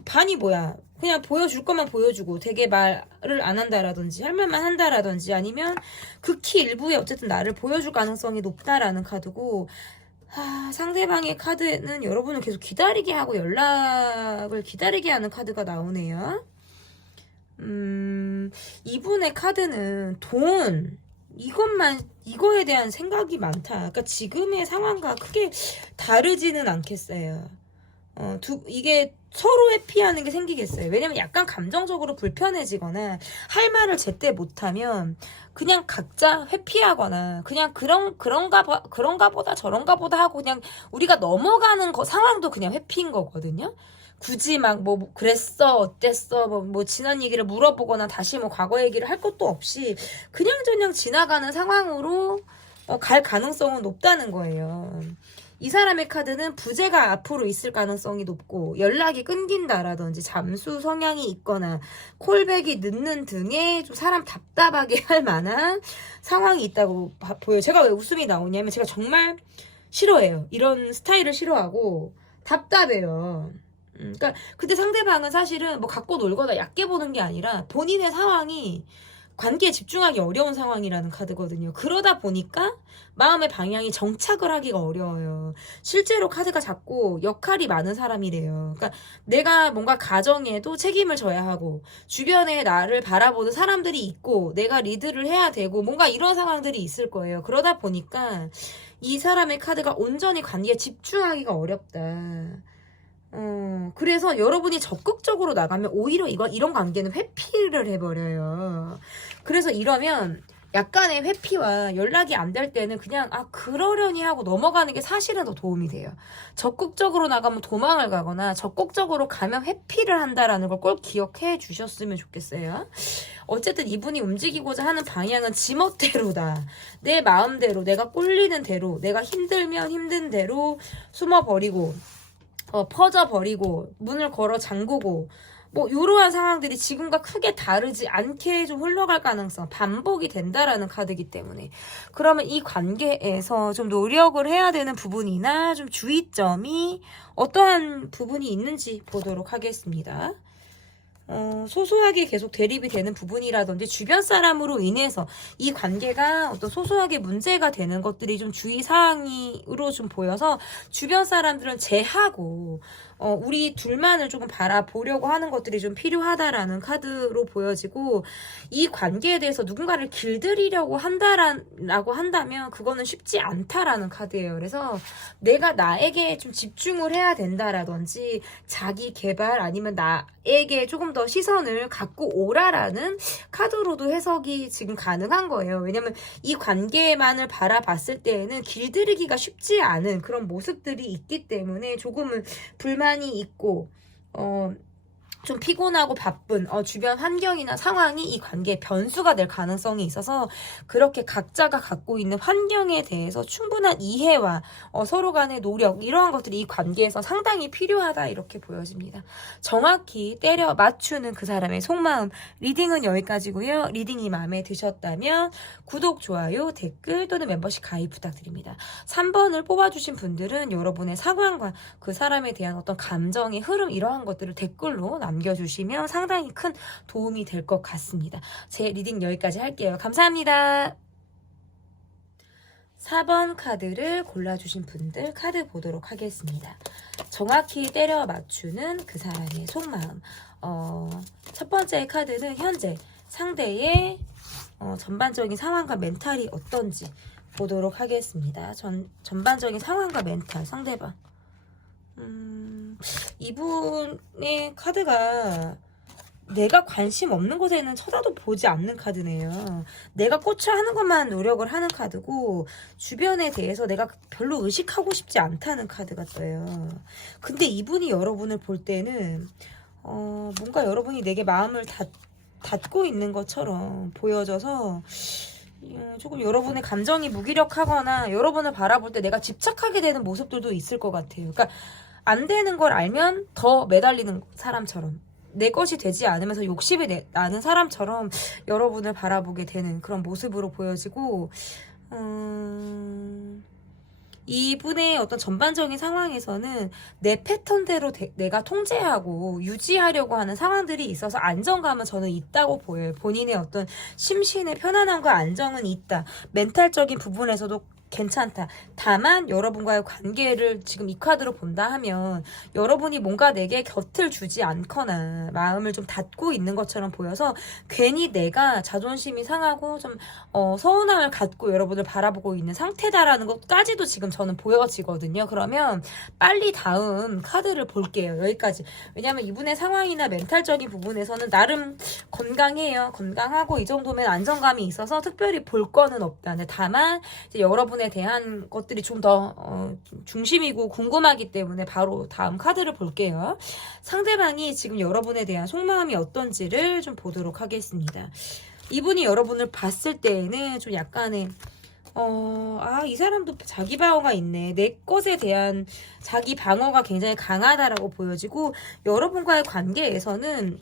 반이 뭐야 그냥 보여줄 것만 보여주고 되게 말을 안 한다라든지 할 말만 한다라든지 아니면 극히 일부에 어쨌든 나를 보여줄 가능성이 높다라는 카드고 상대방의 카드는 여러분을 계속 기다리게 하고 연락을 기다리게 하는 카드가 나오네요. 이분의 카드는 돈 이거에 대한 생각이 많다. 그러니까 지금의 상황과 크게 다르지는 않겠어요. 이게 서로 회피하는 게 생기겠어요. 왜냐면 약간 감정적으로 불편해지거나 할 말을 제때 못하면 그냥 각자 회피하거나 그냥 그런가 보다 저런가 보다 하고 그냥 우리가 넘어가는 상황도 그냥 회피인 거거든요. 굳이 막 뭐 그랬어 어땠어 뭐 지난 얘기를 물어보거나 다시 뭐 과거 얘기를 할 것도 없이 그냥저냥 지나가는 상황으로 갈 가능성은 높다는 거예요. 이 사람의 카드는 부재가 앞으로 있을 가능성이 높고 연락이 끊긴다라든지 잠수 성향이 있거나 콜백이 늦는 등의 좀 사람 답답하게 할 만한 상황이 있다고 보여요. 제가 왜 웃음이 나오냐면 제가 정말 싫어해요. 이런 스타일을 싫어하고 답답해요. 그러니까 근데 상대방은 사실은 뭐 갖고 놀거나 얕게 보는 게 아니라 본인의 상황이 관계에 집중하기 어려운 상황이라는 카드거든요. 그러다 보니까 마음의 방향이 정착을 하기가 어려워요. 실제로 카드가 작고 역할이 많은 사람이래요. 그러니까 내가 뭔가 가정에도 책임을 져야 하고 주변에 나를 바라보는 사람들이 있고 내가 리드를 해야 되고 뭔가 이런 상황들이 있을 거예요. 그러다 보니까 이 사람의 카드가 온전히 관계에 집중하기가 어렵다. 그래서 여러분이 적극적으로 나가면 오히려 이런 관계는 회피를 해버려요. 그래서 이러면 약간의 회피와 연락이 안 될 때는 그냥 그러려니 하고 넘어가는 게 사실은 더 도움이 돼요. 적극적으로 나가면 도망을 가거나 적극적으로 가면 회피를 한다라는 걸 꼭 기억해 주셨으면 좋겠어요. 어쨌든 이분이 움직이고자 하는 방향은 지멋대로다. 내 마음대로, 내가 꼴리는 대로, 내가 힘들면 힘든 대로 숨어버리고 퍼져버리고 문을 걸어 잠그고 뭐 이러한 상황들이 지금과 크게 다르지 않게 좀 흘러갈 가능성 반복이 된다라는 카드이기 때문에 그러면 이 관계에서 좀 노력을 해야 되는 부분이나 좀 주의점이 어떠한 부분이 있는지 보도록 하겠습니다. 소소하게 계속 대립이 되는 부분이라든지 주변 사람으로 인해서 이 관계가 어떤 소소하게 문제가 되는 것들이 좀 주의사항으로 좀 보여서 주변 사람들은 제하고 우리 둘만을 조금 바라보려고 하는 것들이 좀 필요하다라는 카드로 보여지고 이 관계에 대해서 누군가를 길들이려고 한다라고 한다면 그거는 쉽지 않다라는 카드예요. 그래서 내가 나에게 좀 집중을 해야 된다라든지 자기 개발 아니면 나에게 조금 더 시선을 갖고 오라라는 카드로도 해석이 지금 가능한 거예요. 왜냐면 이 관계만을 바라봤을 때에는 길들이기가 쉽지 않은 그런 모습들이 있기 때문에 조금은 불만이 있고 좀 피곤하고 바쁜 주변 환경이나 상황이 이 관계의 변수가 될 가능성이 있어서 그렇게 각자가 갖고 있는 환경에 대해서 충분한 이해와 서로 간의 노력 이러한 것들이 이 관계에서 상당히 필요하다 이렇게 보여집니다. 정확히 때려 맞추는 그 사람의 속마음 리딩은 여기까지고요. 리딩이 마음에 드셨다면 구독, 좋아요, 댓글 또는 멤버십 가입 부탁드립니다. 3번을 뽑아주신 분들은 여러분의 상황과 그 사람에 대한 어떤 감정의 흐름 이러한 것들을 댓글로 남겨주시면 상당히 큰 도움이 될 것 같습니다. 제 리딩 여기까지 할게요. 감사합니다. 4번 카드를 골라주신 분들 카드 보도록 하겠습니다. 정확히 때려 맞추는 그 사람의 속마음. 첫 번째 카드는 현재 상대의 전반적인 상황과 멘탈이 어떤지 보도록 하겠습니다. 전반적인 상황과 멘탈 상대방. 이분의 카드가 내가 관심 없는 곳에는 쳐다도 보지 않는 카드네요. 내가 꽂혀 하는 것만 노력을 하는 카드고 주변에 대해서 내가 별로 의식하고 싶지 않다는 카드가 떠요. 근데 이분이 여러분을 볼 때는 뭔가 여러분이 내게 마음을 닫고 있는 것처럼 보여져서 조금 여러분의 감정이 무기력하거나 여러분을 바라볼 때 내가 집착하게 되는 모습들도 있을 것 같아요. 그러니까 안 되는 걸 알면 더 매달리는 사람처럼 내 것이 되지 않으면서 욕심이 나는 사람처럼 여러분을 바라보게 되는 그런 모습으로 보여지고 이분의 어떤 전반적인 상황에서는 내 패턴대로 내가 통제하고 유지하려고 하는 상황들이 있어서 안정감은 저는 있다고 보여요. 본인의 어떤 심신의 편안함과 안정은 있다. 멘탈적인 부분에서도 괜찮다. 다만 여러분과의 관계를 지금 이 카드로 본다 하면 여러분이 뭔가 내게 곁을 주지 않거나 마음을 좀 닫고 있는 것처럼 보여서 괜히 내가 자존심이 상하고 좀 서운함을 갖고 여러분을 바라보고 있는 상태다라는 것까지도 지금 저는 보여지거든요. 그러면 빨리 다음 카드를 볼게요. 여기까지. 왜냐면 이분의 상황이나 멘탈적인 부분에서는 나름 건강해요. 건강하고 이 정도면 안정감이 있어서 특별히 볼 거는 없다. 다만 이제 여러분에 대한 것들이 좀 더 중심이고 궁금하기 때문에 바로 다음 카드를 볼게요. 상대방이 지금 여러분에 대한 속마음이 어떤지를 좀 보도록 하겠습니다. 이분이 여러분을 봤을 때에는 좀 약간의 이 사람도 자기 방어가 있네. 내 것에 대한 자기 방어가 굉장히 강하다라고 보여지고, 여러분과의 관계에서는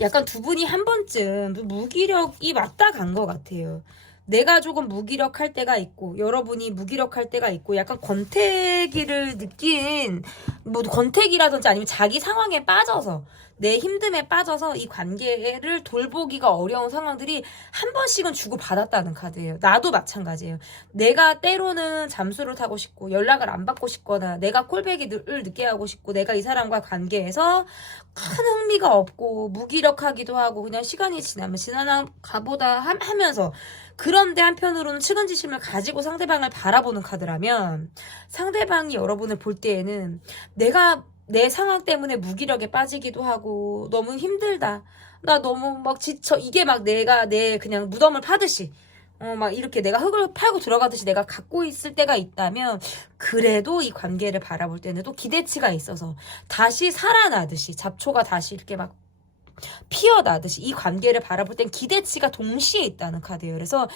약간 두 분이 한 번쯤 무기력이 맞다 간 것 같아요. 내가 조금 무기력할 때가 있고 여러분이 무기력할 때가 있고 약간 권태기를 느낀 뭐 권태기라든지 아니면 자기 상황에 빠져서 내 힘듦에 빠져서 이 관계를 돌보기가 어려운 상황들이 한 번씩은 주고받았다는 카드예요. 나도 마찬가지예요. 내가 때로는 잠수를 타고 싶고 연락을 안 받고 싶거나 내가 콜백을 늦게 하고 싶고 내가 이 사람과 관계에서 큰 흥미가 없고 무기력하기도 하고 그냥 시간이 지나면 지나나 가보다 하면서 그런데 한편으로는 측은지심을 가지고 상대방을 바라보는 카드라면 상대방이 여러분을 볼 때에는 내가 내 상황 때문에 무기력에 빠지기도 하고 너무 힘들다. 나 너무 막 지쳐. 이게 막 내가 내 그냥 무덤을 파듯이 막 이렇게 내가 흙을 팔고 들어가듯이 내가 갖고 있을 때가 있다면 그래도 이 관계를 바라볼 때는 또 기대치가 있어서 다시 살아나듯이 잡초가 다시 이렇게 막 피어나듯이 이 관계를 바라볼 땐 기대치가 동시에 있다는 카드예요. 그래서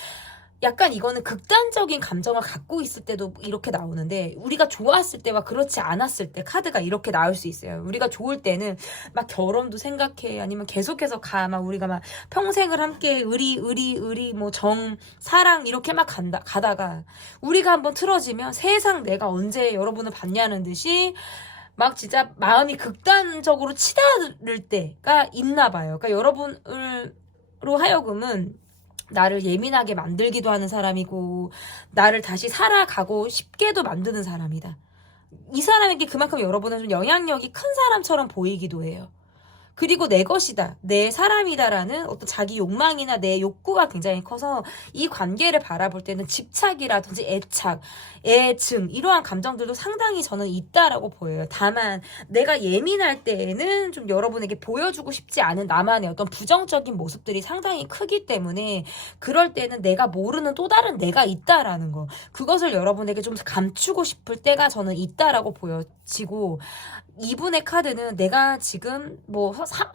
약간 이거는 극단적인 감정을 갖고 있을 때도 이렇게 나오는데 우리가 좋았을 때와 그렇지 않았을 때 카드가 이렇게 나올 수 있어요. 우리가 좋을 때는 막 결혼도 생각해 아니면 계속해서 막 우리가 막 평생을 함께 의리 뭐 정 사랑 이렇게 막 가다가 우리가 한번 틀어지면 세상 내가 언제 여러분을 봤냐는 듯이 막 진짜 마음이 극단적으로 치달을 때가 있나 봐요. 그러니까 여러분으로 하여금은 나를 예민하게 만들기도 하는 사람이고 나를 다시 살아가고 싶게도 만드는 사람이다. 이 사람에게 그만큼 여러분은 좀 영향력이 큰 사람처럼 보이기도 해요. 그리고 내 것이다, 내 사람이다라는 어떤 자기 욕망이나 내 욕구가 굉장히 커서 이 관계를 바라볼 때는 집착이라든지 애착, 애증 이러한 감정들도 상당히 저는 있다라고 보여요. 다만 내가 예민할 때에는 좀 여러분에게 보여주고 싶지 않은 나만의 어떤 부정적인 모습들이 상당히 크기 때문에 그럴 때는 내가 모르는 또 다른 내가 있다라는 거, 그것을 여러분에게 좀 감추고 싶을 때가 저는 있다라고 보여지고, 이분의 카드는 내가 지금 뭐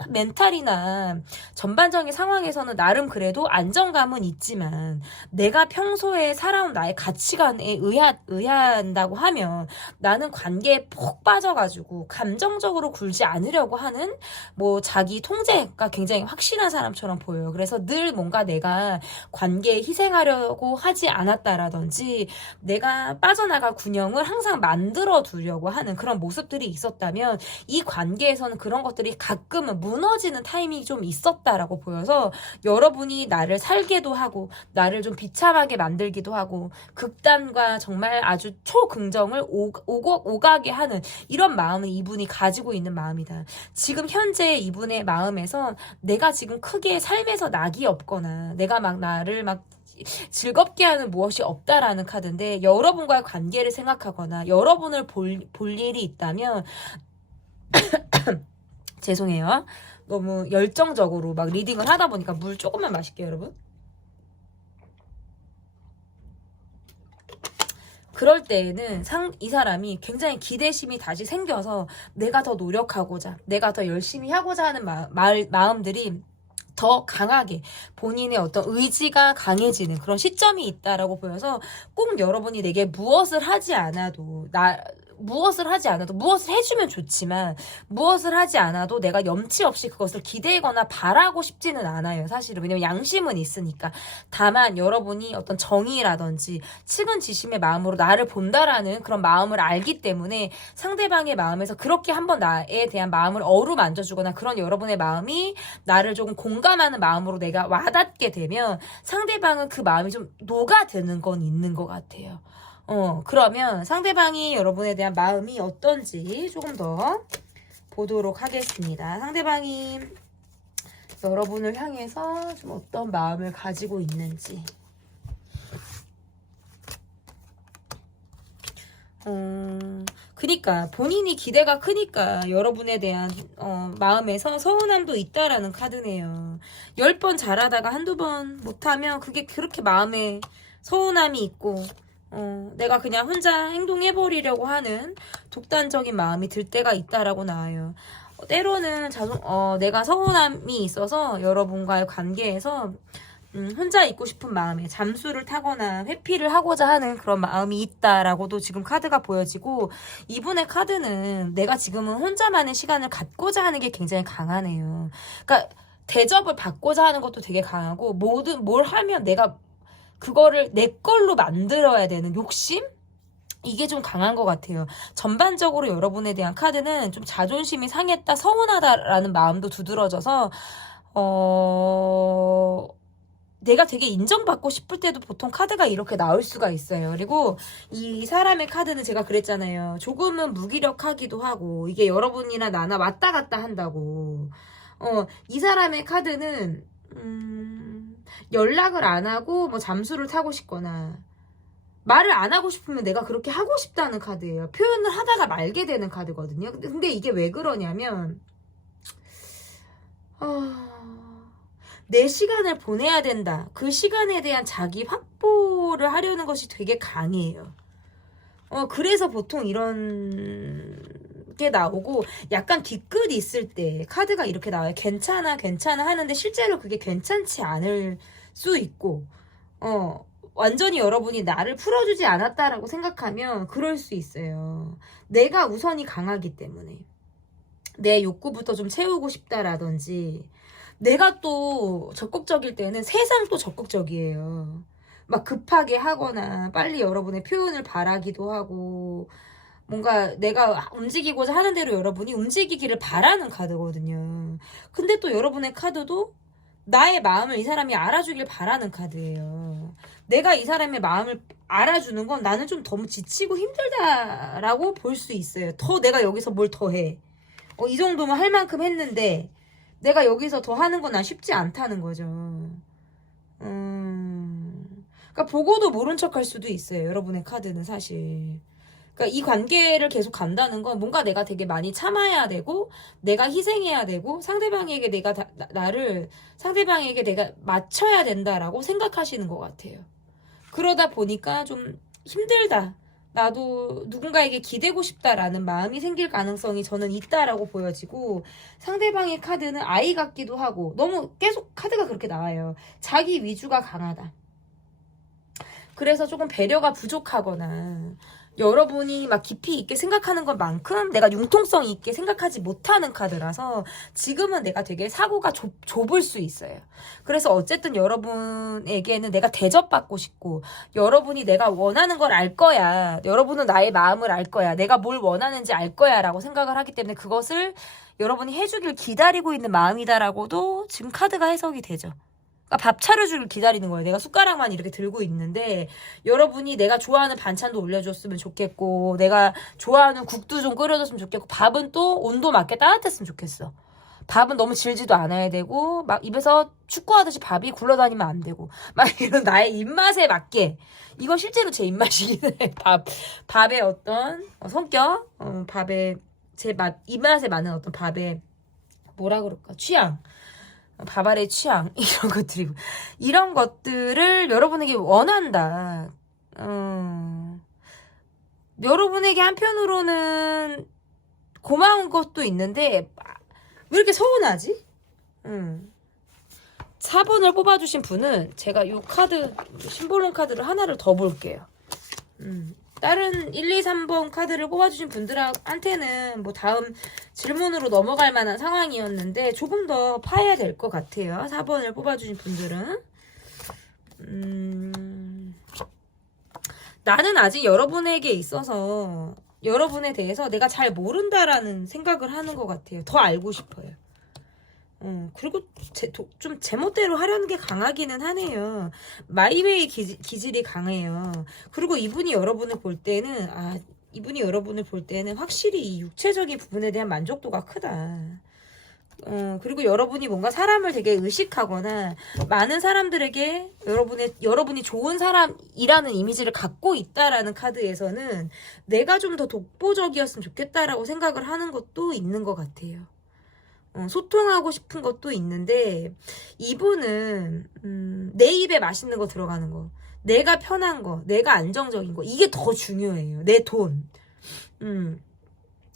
멘탈이나 전반적인 상황에서는 나름 그래도 안정감은 있지만 내가 평소에 살아온 나의 가치관에 의한다고 하면 나는 관계에 푹 빠져가지고 감정적으로 굴지 않으려고 하는 뭐 자기 통제가 굉장히 확실한 사람처럼 보여요. 그래서 늘 뭔가 내가 관계에 희생하려고 하지 않았다라든지 내가 빠져나갈 균형을 항상 만들어 두려고 하는 그런 모습들이 있었다면 이 관계에서는 그런 것들이 가끔은 무너지는 타이밍이 좀 있었다라고 보여서 여러분이 나를 살게도 하고 나를 좀 비참하게 만들기도 하고 극단과 정말 아주 초긍정을 오가게 하는 이런 마음을 이분이 가지고 있는 마음이다. 지금 현재 이분의 마음에서 내가 지금 크게 삶에서 낙이 없거나 내가 막 나를 막 즐겁게 하는 무엇이 없다라는 카드인데, 여러분과의 관계를 생각하거나 여러분을 볼 일이 있다면 죄송해요. 너무 열정적으로 막 리딩을 하다 보니까 물 조금만 마실게요, 여러분. 그럴 때에는 이 사람이 굉장히 기대심이 다시 생겨서 내가 더 노력하고자, 내가 더 열심히 하고자 하는 마음들이 더 강하게 본인의 어떤 의지가 강해지는 그런 시점이 있다라고 보여서 꼭 여러분이 내게 무엇을 하지 않아도 무엇을 해주면 좋지만 무엇을 하지 않아도 내가 염치 없이 그것을 기대거나 바라고 싶지는 않아요. 사실은. 왜냐면 양심은 있으니까. 다만 여러분이 어떤 정의라든지 측은지심의 마음으로 나를 본다라는 그런 마음을 알기 때문에 상대방의 마음에서 그렇게 한번 나에 대한 마음을 어루만져주거나 그런 여러분의 마음이 나를 조금 공감하는 마음으로 내가 와닿게 되면 상대방은 그 마음이 좀 녹아드는 건 있는 것 같아요. 그러면 상대방이 여러분에 대한 마음이 어떤지 조금 더 보도록 하겠습니다. 상대방이 여러분을 향해서 좀 어떤 마음을 가지고 있는지. 그니까 본인이 기대가 크니까 여러분에 대한 마음에서 서운함도 있다라는 카드네요. 10번 잘하다가 한두 번 못하면 그게 그렇게 마음에 서운함이 있고 내가 그냥 혼자 행동해버리려고 하는 독단적인 마음이 들 때가 있다라고 나와요. 때로는 내가 서운함이 있어서 여러분과의 관계에서 혼자 있고 싶은 마음에 잠수를 타거나 회피를 하고자 하는 그런 마음이 있다라고도 지금 카드가 보여지고, 이분의 카드는 내가 지금은 혼자만의 시간을 갖고자 하는 게 굉장히 강하네요. 그러니까 대접을 받고자 하는 것도 되게 강하고, 뭘 하면 내가 그거를 내 걸로 만들어야 되는 욕심? 이게 좀 강한 것 같아요. 전반적으로 여러분에 대한 카드는 좀 자존심이 상했다, 서운하다라는 마음도 두드러져서, 내가 되게 인정받고 싶을 때도 보통 카드가 이렇게 나올 수가 있어요. 그리고 이 사람의 카드는 제가 그랬잖아요. 조금은 무기력하기도 하고, 이게 여러분이나 나나 왔다 갔다 한다고. 이 사람의 카드는, 연락을 안 하고 뭐 잠수를 타고 싶거나, 말을 안 하고 싶으면 내가 그렇게 하고 싶다는 카드예요. 표현을 하다가 말게 되는 카드거든요. 근데 이게 왜 그러냐면, 내 시간을 보내야 된다. 그 시간에 대한 자기 확보를 하려는 것이 되게 강해요. 그래서 보통 이런 게 나오고, 약간 뒤끝이 있을 때 카드가 이렇게 나와요. 괜찮아, 괜찮아 하는데 실제로 그게 괜찮지 않을 수 있고, 완전히 여러분이 나를 풀어주지 않았다라고 생각하면 그럴 수 있어요. 내가 우선이 강하기 때문에. 내 욕구부터 좀 채우고 싶다라든지, 내가 또 적극적일 때는 세상 또 적극적이에요. 막 급하게 하거나 빨리 여러분의 표현을 바라기도 하고, 뭔가 내가 움직이고자 하는 대로 여러분이 움직이기를 바라는 카드거든요. 근데 또 여러분의 카드도 나의 마음을 이 사람이 알아주길 바라는 카드예요. 내가 이 사람의 마음을 알아주는 건 나는 좀 너무 지치고 힘들다라고 볼 수 있어요. 더 내가 여기서 뭘 더 해. 이 정도면 할 만큼 했는데 내가 여기서 더 하는 건 난 쉽지 않다는 거죠. 그러니까 보고도 모른 척 할 수도 있어요. 여러분의 카드는 사실. 그러니까 이 관계를 계속 간다는 건 뭔가 내가 되게 많이 참아야 되고, 내가 희생해야 되고, 상대방에게 내가 상대방에게 내가 맞춰야 된다라고 생각하시는 것 같아요. 그러다 보니까 좀 힘들다. 나도 누군가에게 기대고 싶다라는 마음이 생길 가능성이 저는 있다라고 보여지고, 상대방의 카드는 아이 같기도 하고, 너무 계속 카드가 그렇게 나와요. 자기 위주가 강하다. 그래서 조금 배려가 부족하거나, 여러분이 막 깊이 있게 생각하는 것만큼 내가 융통성 있게 생각하지 못하는 카드라서 지금은 내가 되게 사고가 좁을 수 있어요. 그래서 어쨌든 여러분에게는 내가 대접받고 싶고, 여러분이 내가 원하는 걸 알 거야, 여러분은 나의 마음을 알 거야, 내가 뭘 원하는지 알 거야 라고 생각을 하기 때문에 그것을 여러분이 해주길 기다리고 있는 마음이다라고도 지금 카드가 해석이 되죠. 밥 차려주길 기다리는 거예요. 내가 숟가락만 이렇게 들고 있는데 여러분이 내가 좋아하는 반찬도 올려줬으면 좋겠고, 내가 좋아하는 국도 좀 끓여줬으면 좋겠고, 밥은 또 온도 맞게 따뜻했으면 좋겠어. 밥은 너무 질지도 않아야 되고, 막 입에서 축구하듯이 밥이 굴러다니면 안 되고, 막 이런 나의 입맛에 맞게. 이거 실제로 제 입맛이긴 해. 밥의 어떤 성격, 밥의 제 입맛에 맞는 어떤 밥의 뭐라 그럴까, 취향. 밥알의 취향, 이런 것들을 여러분에게 원한다. 여러분에게 한편으로는 고마운 것도 있는데 왜 이렇게 서운하지? 4번을 뽑아주신 분은 제가 이 카드, 심볼론 카드를 하나를 더 볼게요. 다른 1, 2, 3번 카드를 뽑아주신 분들한테는 뭐 다음 질문으로 넘어갈 만한 상황이었는데 조금 더 파야 될 것 같아요. 4번을 뽑아주신 분들은. 나는 아직 여러분에게 있어서 여러분에 대해서 내가 잘 모른다라는 생각을 하는 것 같아요. 더 알고 싶어요. 그리고 좀 제멋대로 하려는 게 강하기는 하네요. 마이웨이 기질이 강해요. 그리고 이분이 여러분을 볼 때는 확실히 이 육체적인 부분에 대한 만족도가 크다. 그리고 여러분이 뭔가 사람을 되게 의식하거나 많은 사람들에게 여러분이 좋은 사람이라는 이미지를 갖고 있다라는 카드에서는 내가 좀 더 독보적이었으면 좋겠다라고 생각을 하는 것도 있는 것 같아요. 소통하고 싶은 것도 있는데 이분은 내 입에 맛있는 거 들어가는 거, 내가 편한 거, 내가 안정적인 거, 이게 더 중요해요. 내 돈.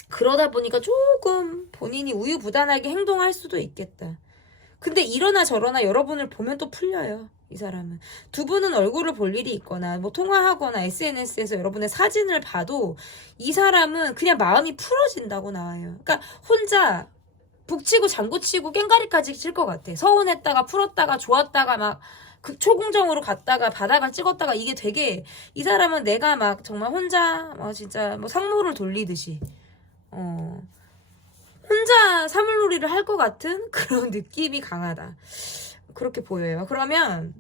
그러다 보니까 조금 본인이 우유부단하게 행동할 수도 있겠다. 근데 이러나 저러나 여러분을 보면 또 풀려요. 이 사람은. 두 분은 얼굴을 볼 일이 있거나 뭐 통화하거나 SNS에서 여러분의 사진을 봐도 이 사람은 그냥 마음이 풀어진다고 나와요. 그러니까 혼자 북치고 장구치고 깽가리까지 칠 것 같아. 서운했다가 풀었다가 좋았다가 막 초궁정으로 갔다가 바다가 찍었다가 이게 되게 이 사람은 내가 막 정말 혼자 진짜 뭐 상노를 돌리듯이 혼자 사물놀이를 할 것 같은 그런 느낌이 강하다. 그렇게 보여요. 그러면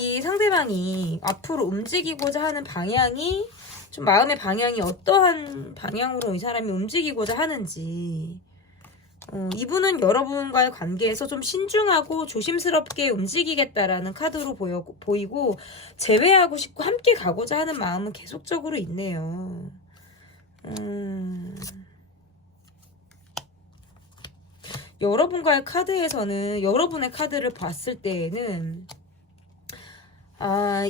이 상대방이 앞으로 움직이고자 하는 방향이 좀 마음의 방향이 어떠한 방향으로 이 사람이 움직이고자 하는지 이분은 여러분과의 관계에서 좀 신중하고 조심스럽게 움직이겠다라는 카드로 보이고 제외하고 싶고 함께 가고자 하는 마음은 계속적으로 있네요. 여러분과의 카드에서는 여러분의 카드를 봤을 때에는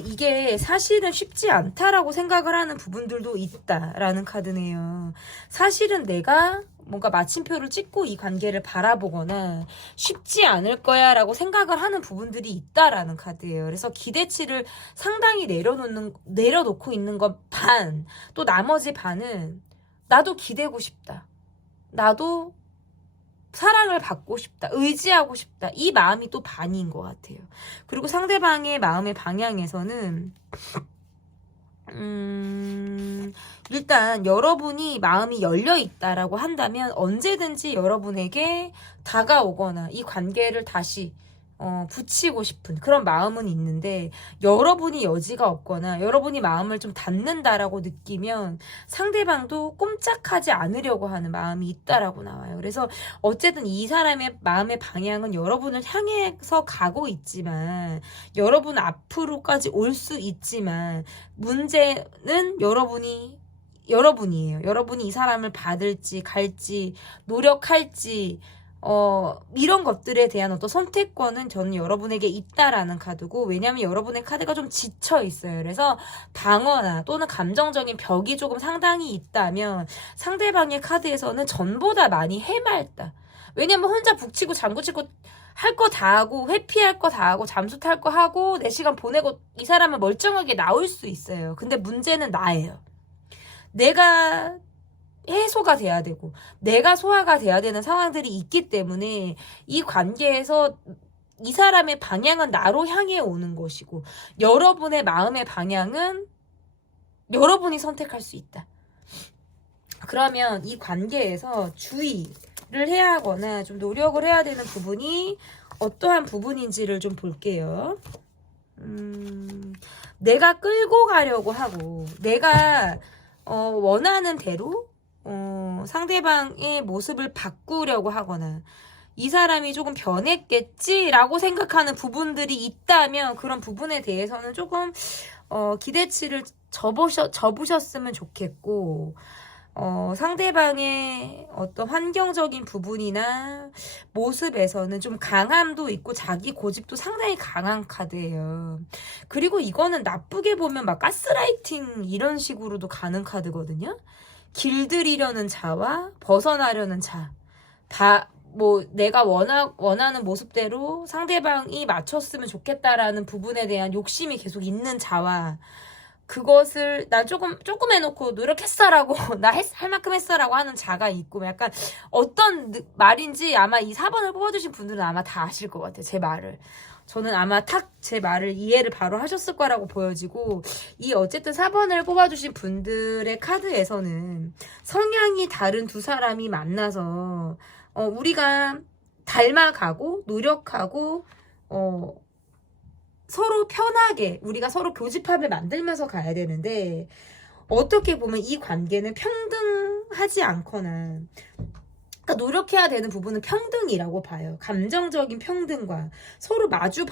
이게 사실은 쉽지 않다라고 생각을 하는 부분들도 있다라는 카드네요. 사실은 내가 뭔가 마침표를 찍고 이 관계를 바라보거나 쉽지 않을 거야 라고 생각을 하는 부분들이 있다라는 카드예요. 그래서 기대치를 상당히 내려놓고 있는 건 반, 또 나머지 반은 나도 기대고 싶다. 나도 사랑을 받고 싶다. 의지하고 싶다. 이 마음이 또 반인 것 같아요. 그리고 상대방의 마음의 방향에서는 일단 여러분이 마음이 열려 있다라고 한다면 언제든지 여러분에게 다가오거나 이 관계를 다시 붙이고 싶은 그런 마음은 있는데 여러분이 여지가 없거나 여러분이 마음을 좀 닫는다라고 느끼면 상대방도 꼼짝하지 않으려고 하는 마음이 있다라고 나와요. 그래서 어쨌든 이 사람의 마음의 방향은 여러분을 향해서 가고 있지만 여러분 앞으로까지 올 수 있지만 문제는 여러분이에요. 여러분이 이 사람을 받을지 갈지 노력할지 이런 것들에 대한 어떤 선택권은 저는 여러분에게 있다라는 카드고, 왜냐면 여러분의 카드가 좀 지쳐 있어요. 그래서 방어나 또는 감정적인 벽이 조금 상당히 있다면 상대방의 카드에서는 전보다 많이 해맑다. 왜냐면 혼자 북치고 장구치고 할 거 다 하고 회피할 거 다 하고 잠수 탈 거 하고 내 시간 보내고 이 사람은 멀쩡하게 나올 수 있어요. 근데 문제는 나예요. 내가 해소가 돼야 되고 내가 소화가 돼야 되는 상황들이 있기 때문에 이 관계에서 이 사람의 방향은 나로 향해 오는 것이고 여러분의 마음의 방향은 여러분이 선택할 수 있다. 그러면 이 관계에서 주의를 해야 하거나 좀 노력을 해야 되는 부분이 어떠한 부분인지를 좀 볼게요. 내가 끌고 가려고 하고 내가 원하는 대로 상대방의 모습을 바꾸려고 하거나 이 사람이 조금 변했겠지라고 생각하는 부분들이 있다면 그런 부분에 대해서는 조금 기대치를 접으셨으면 좋겠고 상대방의 어떤 환경적인 부분이나 모습에서는 좀 강함도 있고 자기 고집도 상당히 강한 카드예요. 그리고 이거는 나쁘게 보면 막 가스라이팅 이런 식으로도 가는 카드거든요. 길들이려는 자와 벗어나려는 자. 내가 원하는 모습대로 상대방이 맞췄으면 좋겠다라는 부분에 대한 욕심이 계속 있는 자와 그것을 난 조금 해놓고 노력했어라고 나 할 만큼 했어라고 하는 자가 있고 약간 어떤 말인지 아마 이 4번을 뽑아주신 분들은 아마 다 아실 것 같아요. 제 말을. 저는 아마 제 말을 이해를 바로 하셨을 거라고 보여지고 이 어쨌든 4번을 뽑아주신 분들의 카드에서는 성향이 다른 두 사람이 만나서 우리가 닮아가고 노력하고 서로 편하게 우리가 서로 교집합을 만들면서 가야 되는데 어떻게 보면 이 관계는 평등하지 않거나 그러니까 노력해야 되는 부분은 평등이라고 봐요. 감정적인 평등과 서로 마주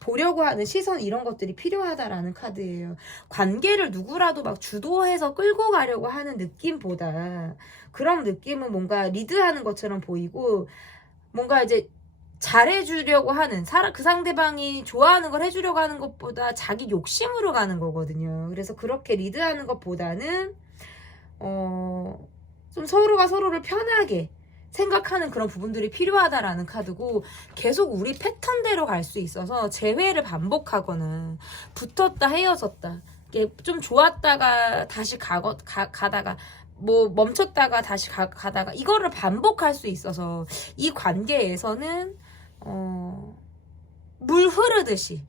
보려고 하는 시선 이런 것들이 필요하다라는 카드예요. 관계를 누구라도 막 주도해서 끌고 가려고 하는 느낌보다 그런 느낌은 뭔가 리드하는 것처럼 보이고 뭔가 이제 잘해주려고 하는 그 상대방이 좋아하는 걸 해주려고 하는 것보다 자기 욕심으로 가는 거거든요. 그래서 그렇게 리드하는 것보다는 좀 서로가 서로를 편하게 생각하는 그런 부분들이 필요하다라는 카드고, 계속 우리 패턴대로 갈 수 있어서 재회를 반복하거나 붙었다 헤어졌다, 이게 좀 좋았다가 다시 가다가 뭐 멈췄다가 다시 가다가 이거를 반복할 수 있어서 이 관계에서는 물 흐르듯이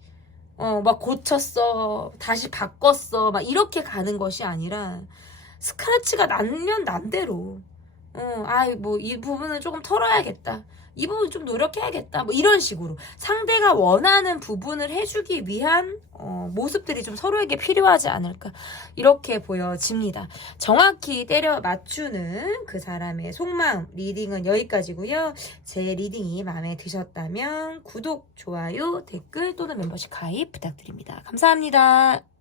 막 고쳤어 다시 바꿨어 막 이렇게 가는 것이 아니라, 스크래치가 나면 난 대로 뭐 이 부분은 조금 털어야겠다, 이 부분 좀 노력해야겠다, 뭐 이런 식으로 상대가 원하는 부분을 해주기 위한 모습들이 좀 서로에게 필요하지 않을까, 이렇게 보여집니다. 정확히 때려 맞추는 그 사람의 속마음 리딩은 여기까지고요. 제 리딩이 마음에 드셨다면 구독, 좋아요, 댓글 또는 멤버십 가입 부탁드립니다. 감사합니다.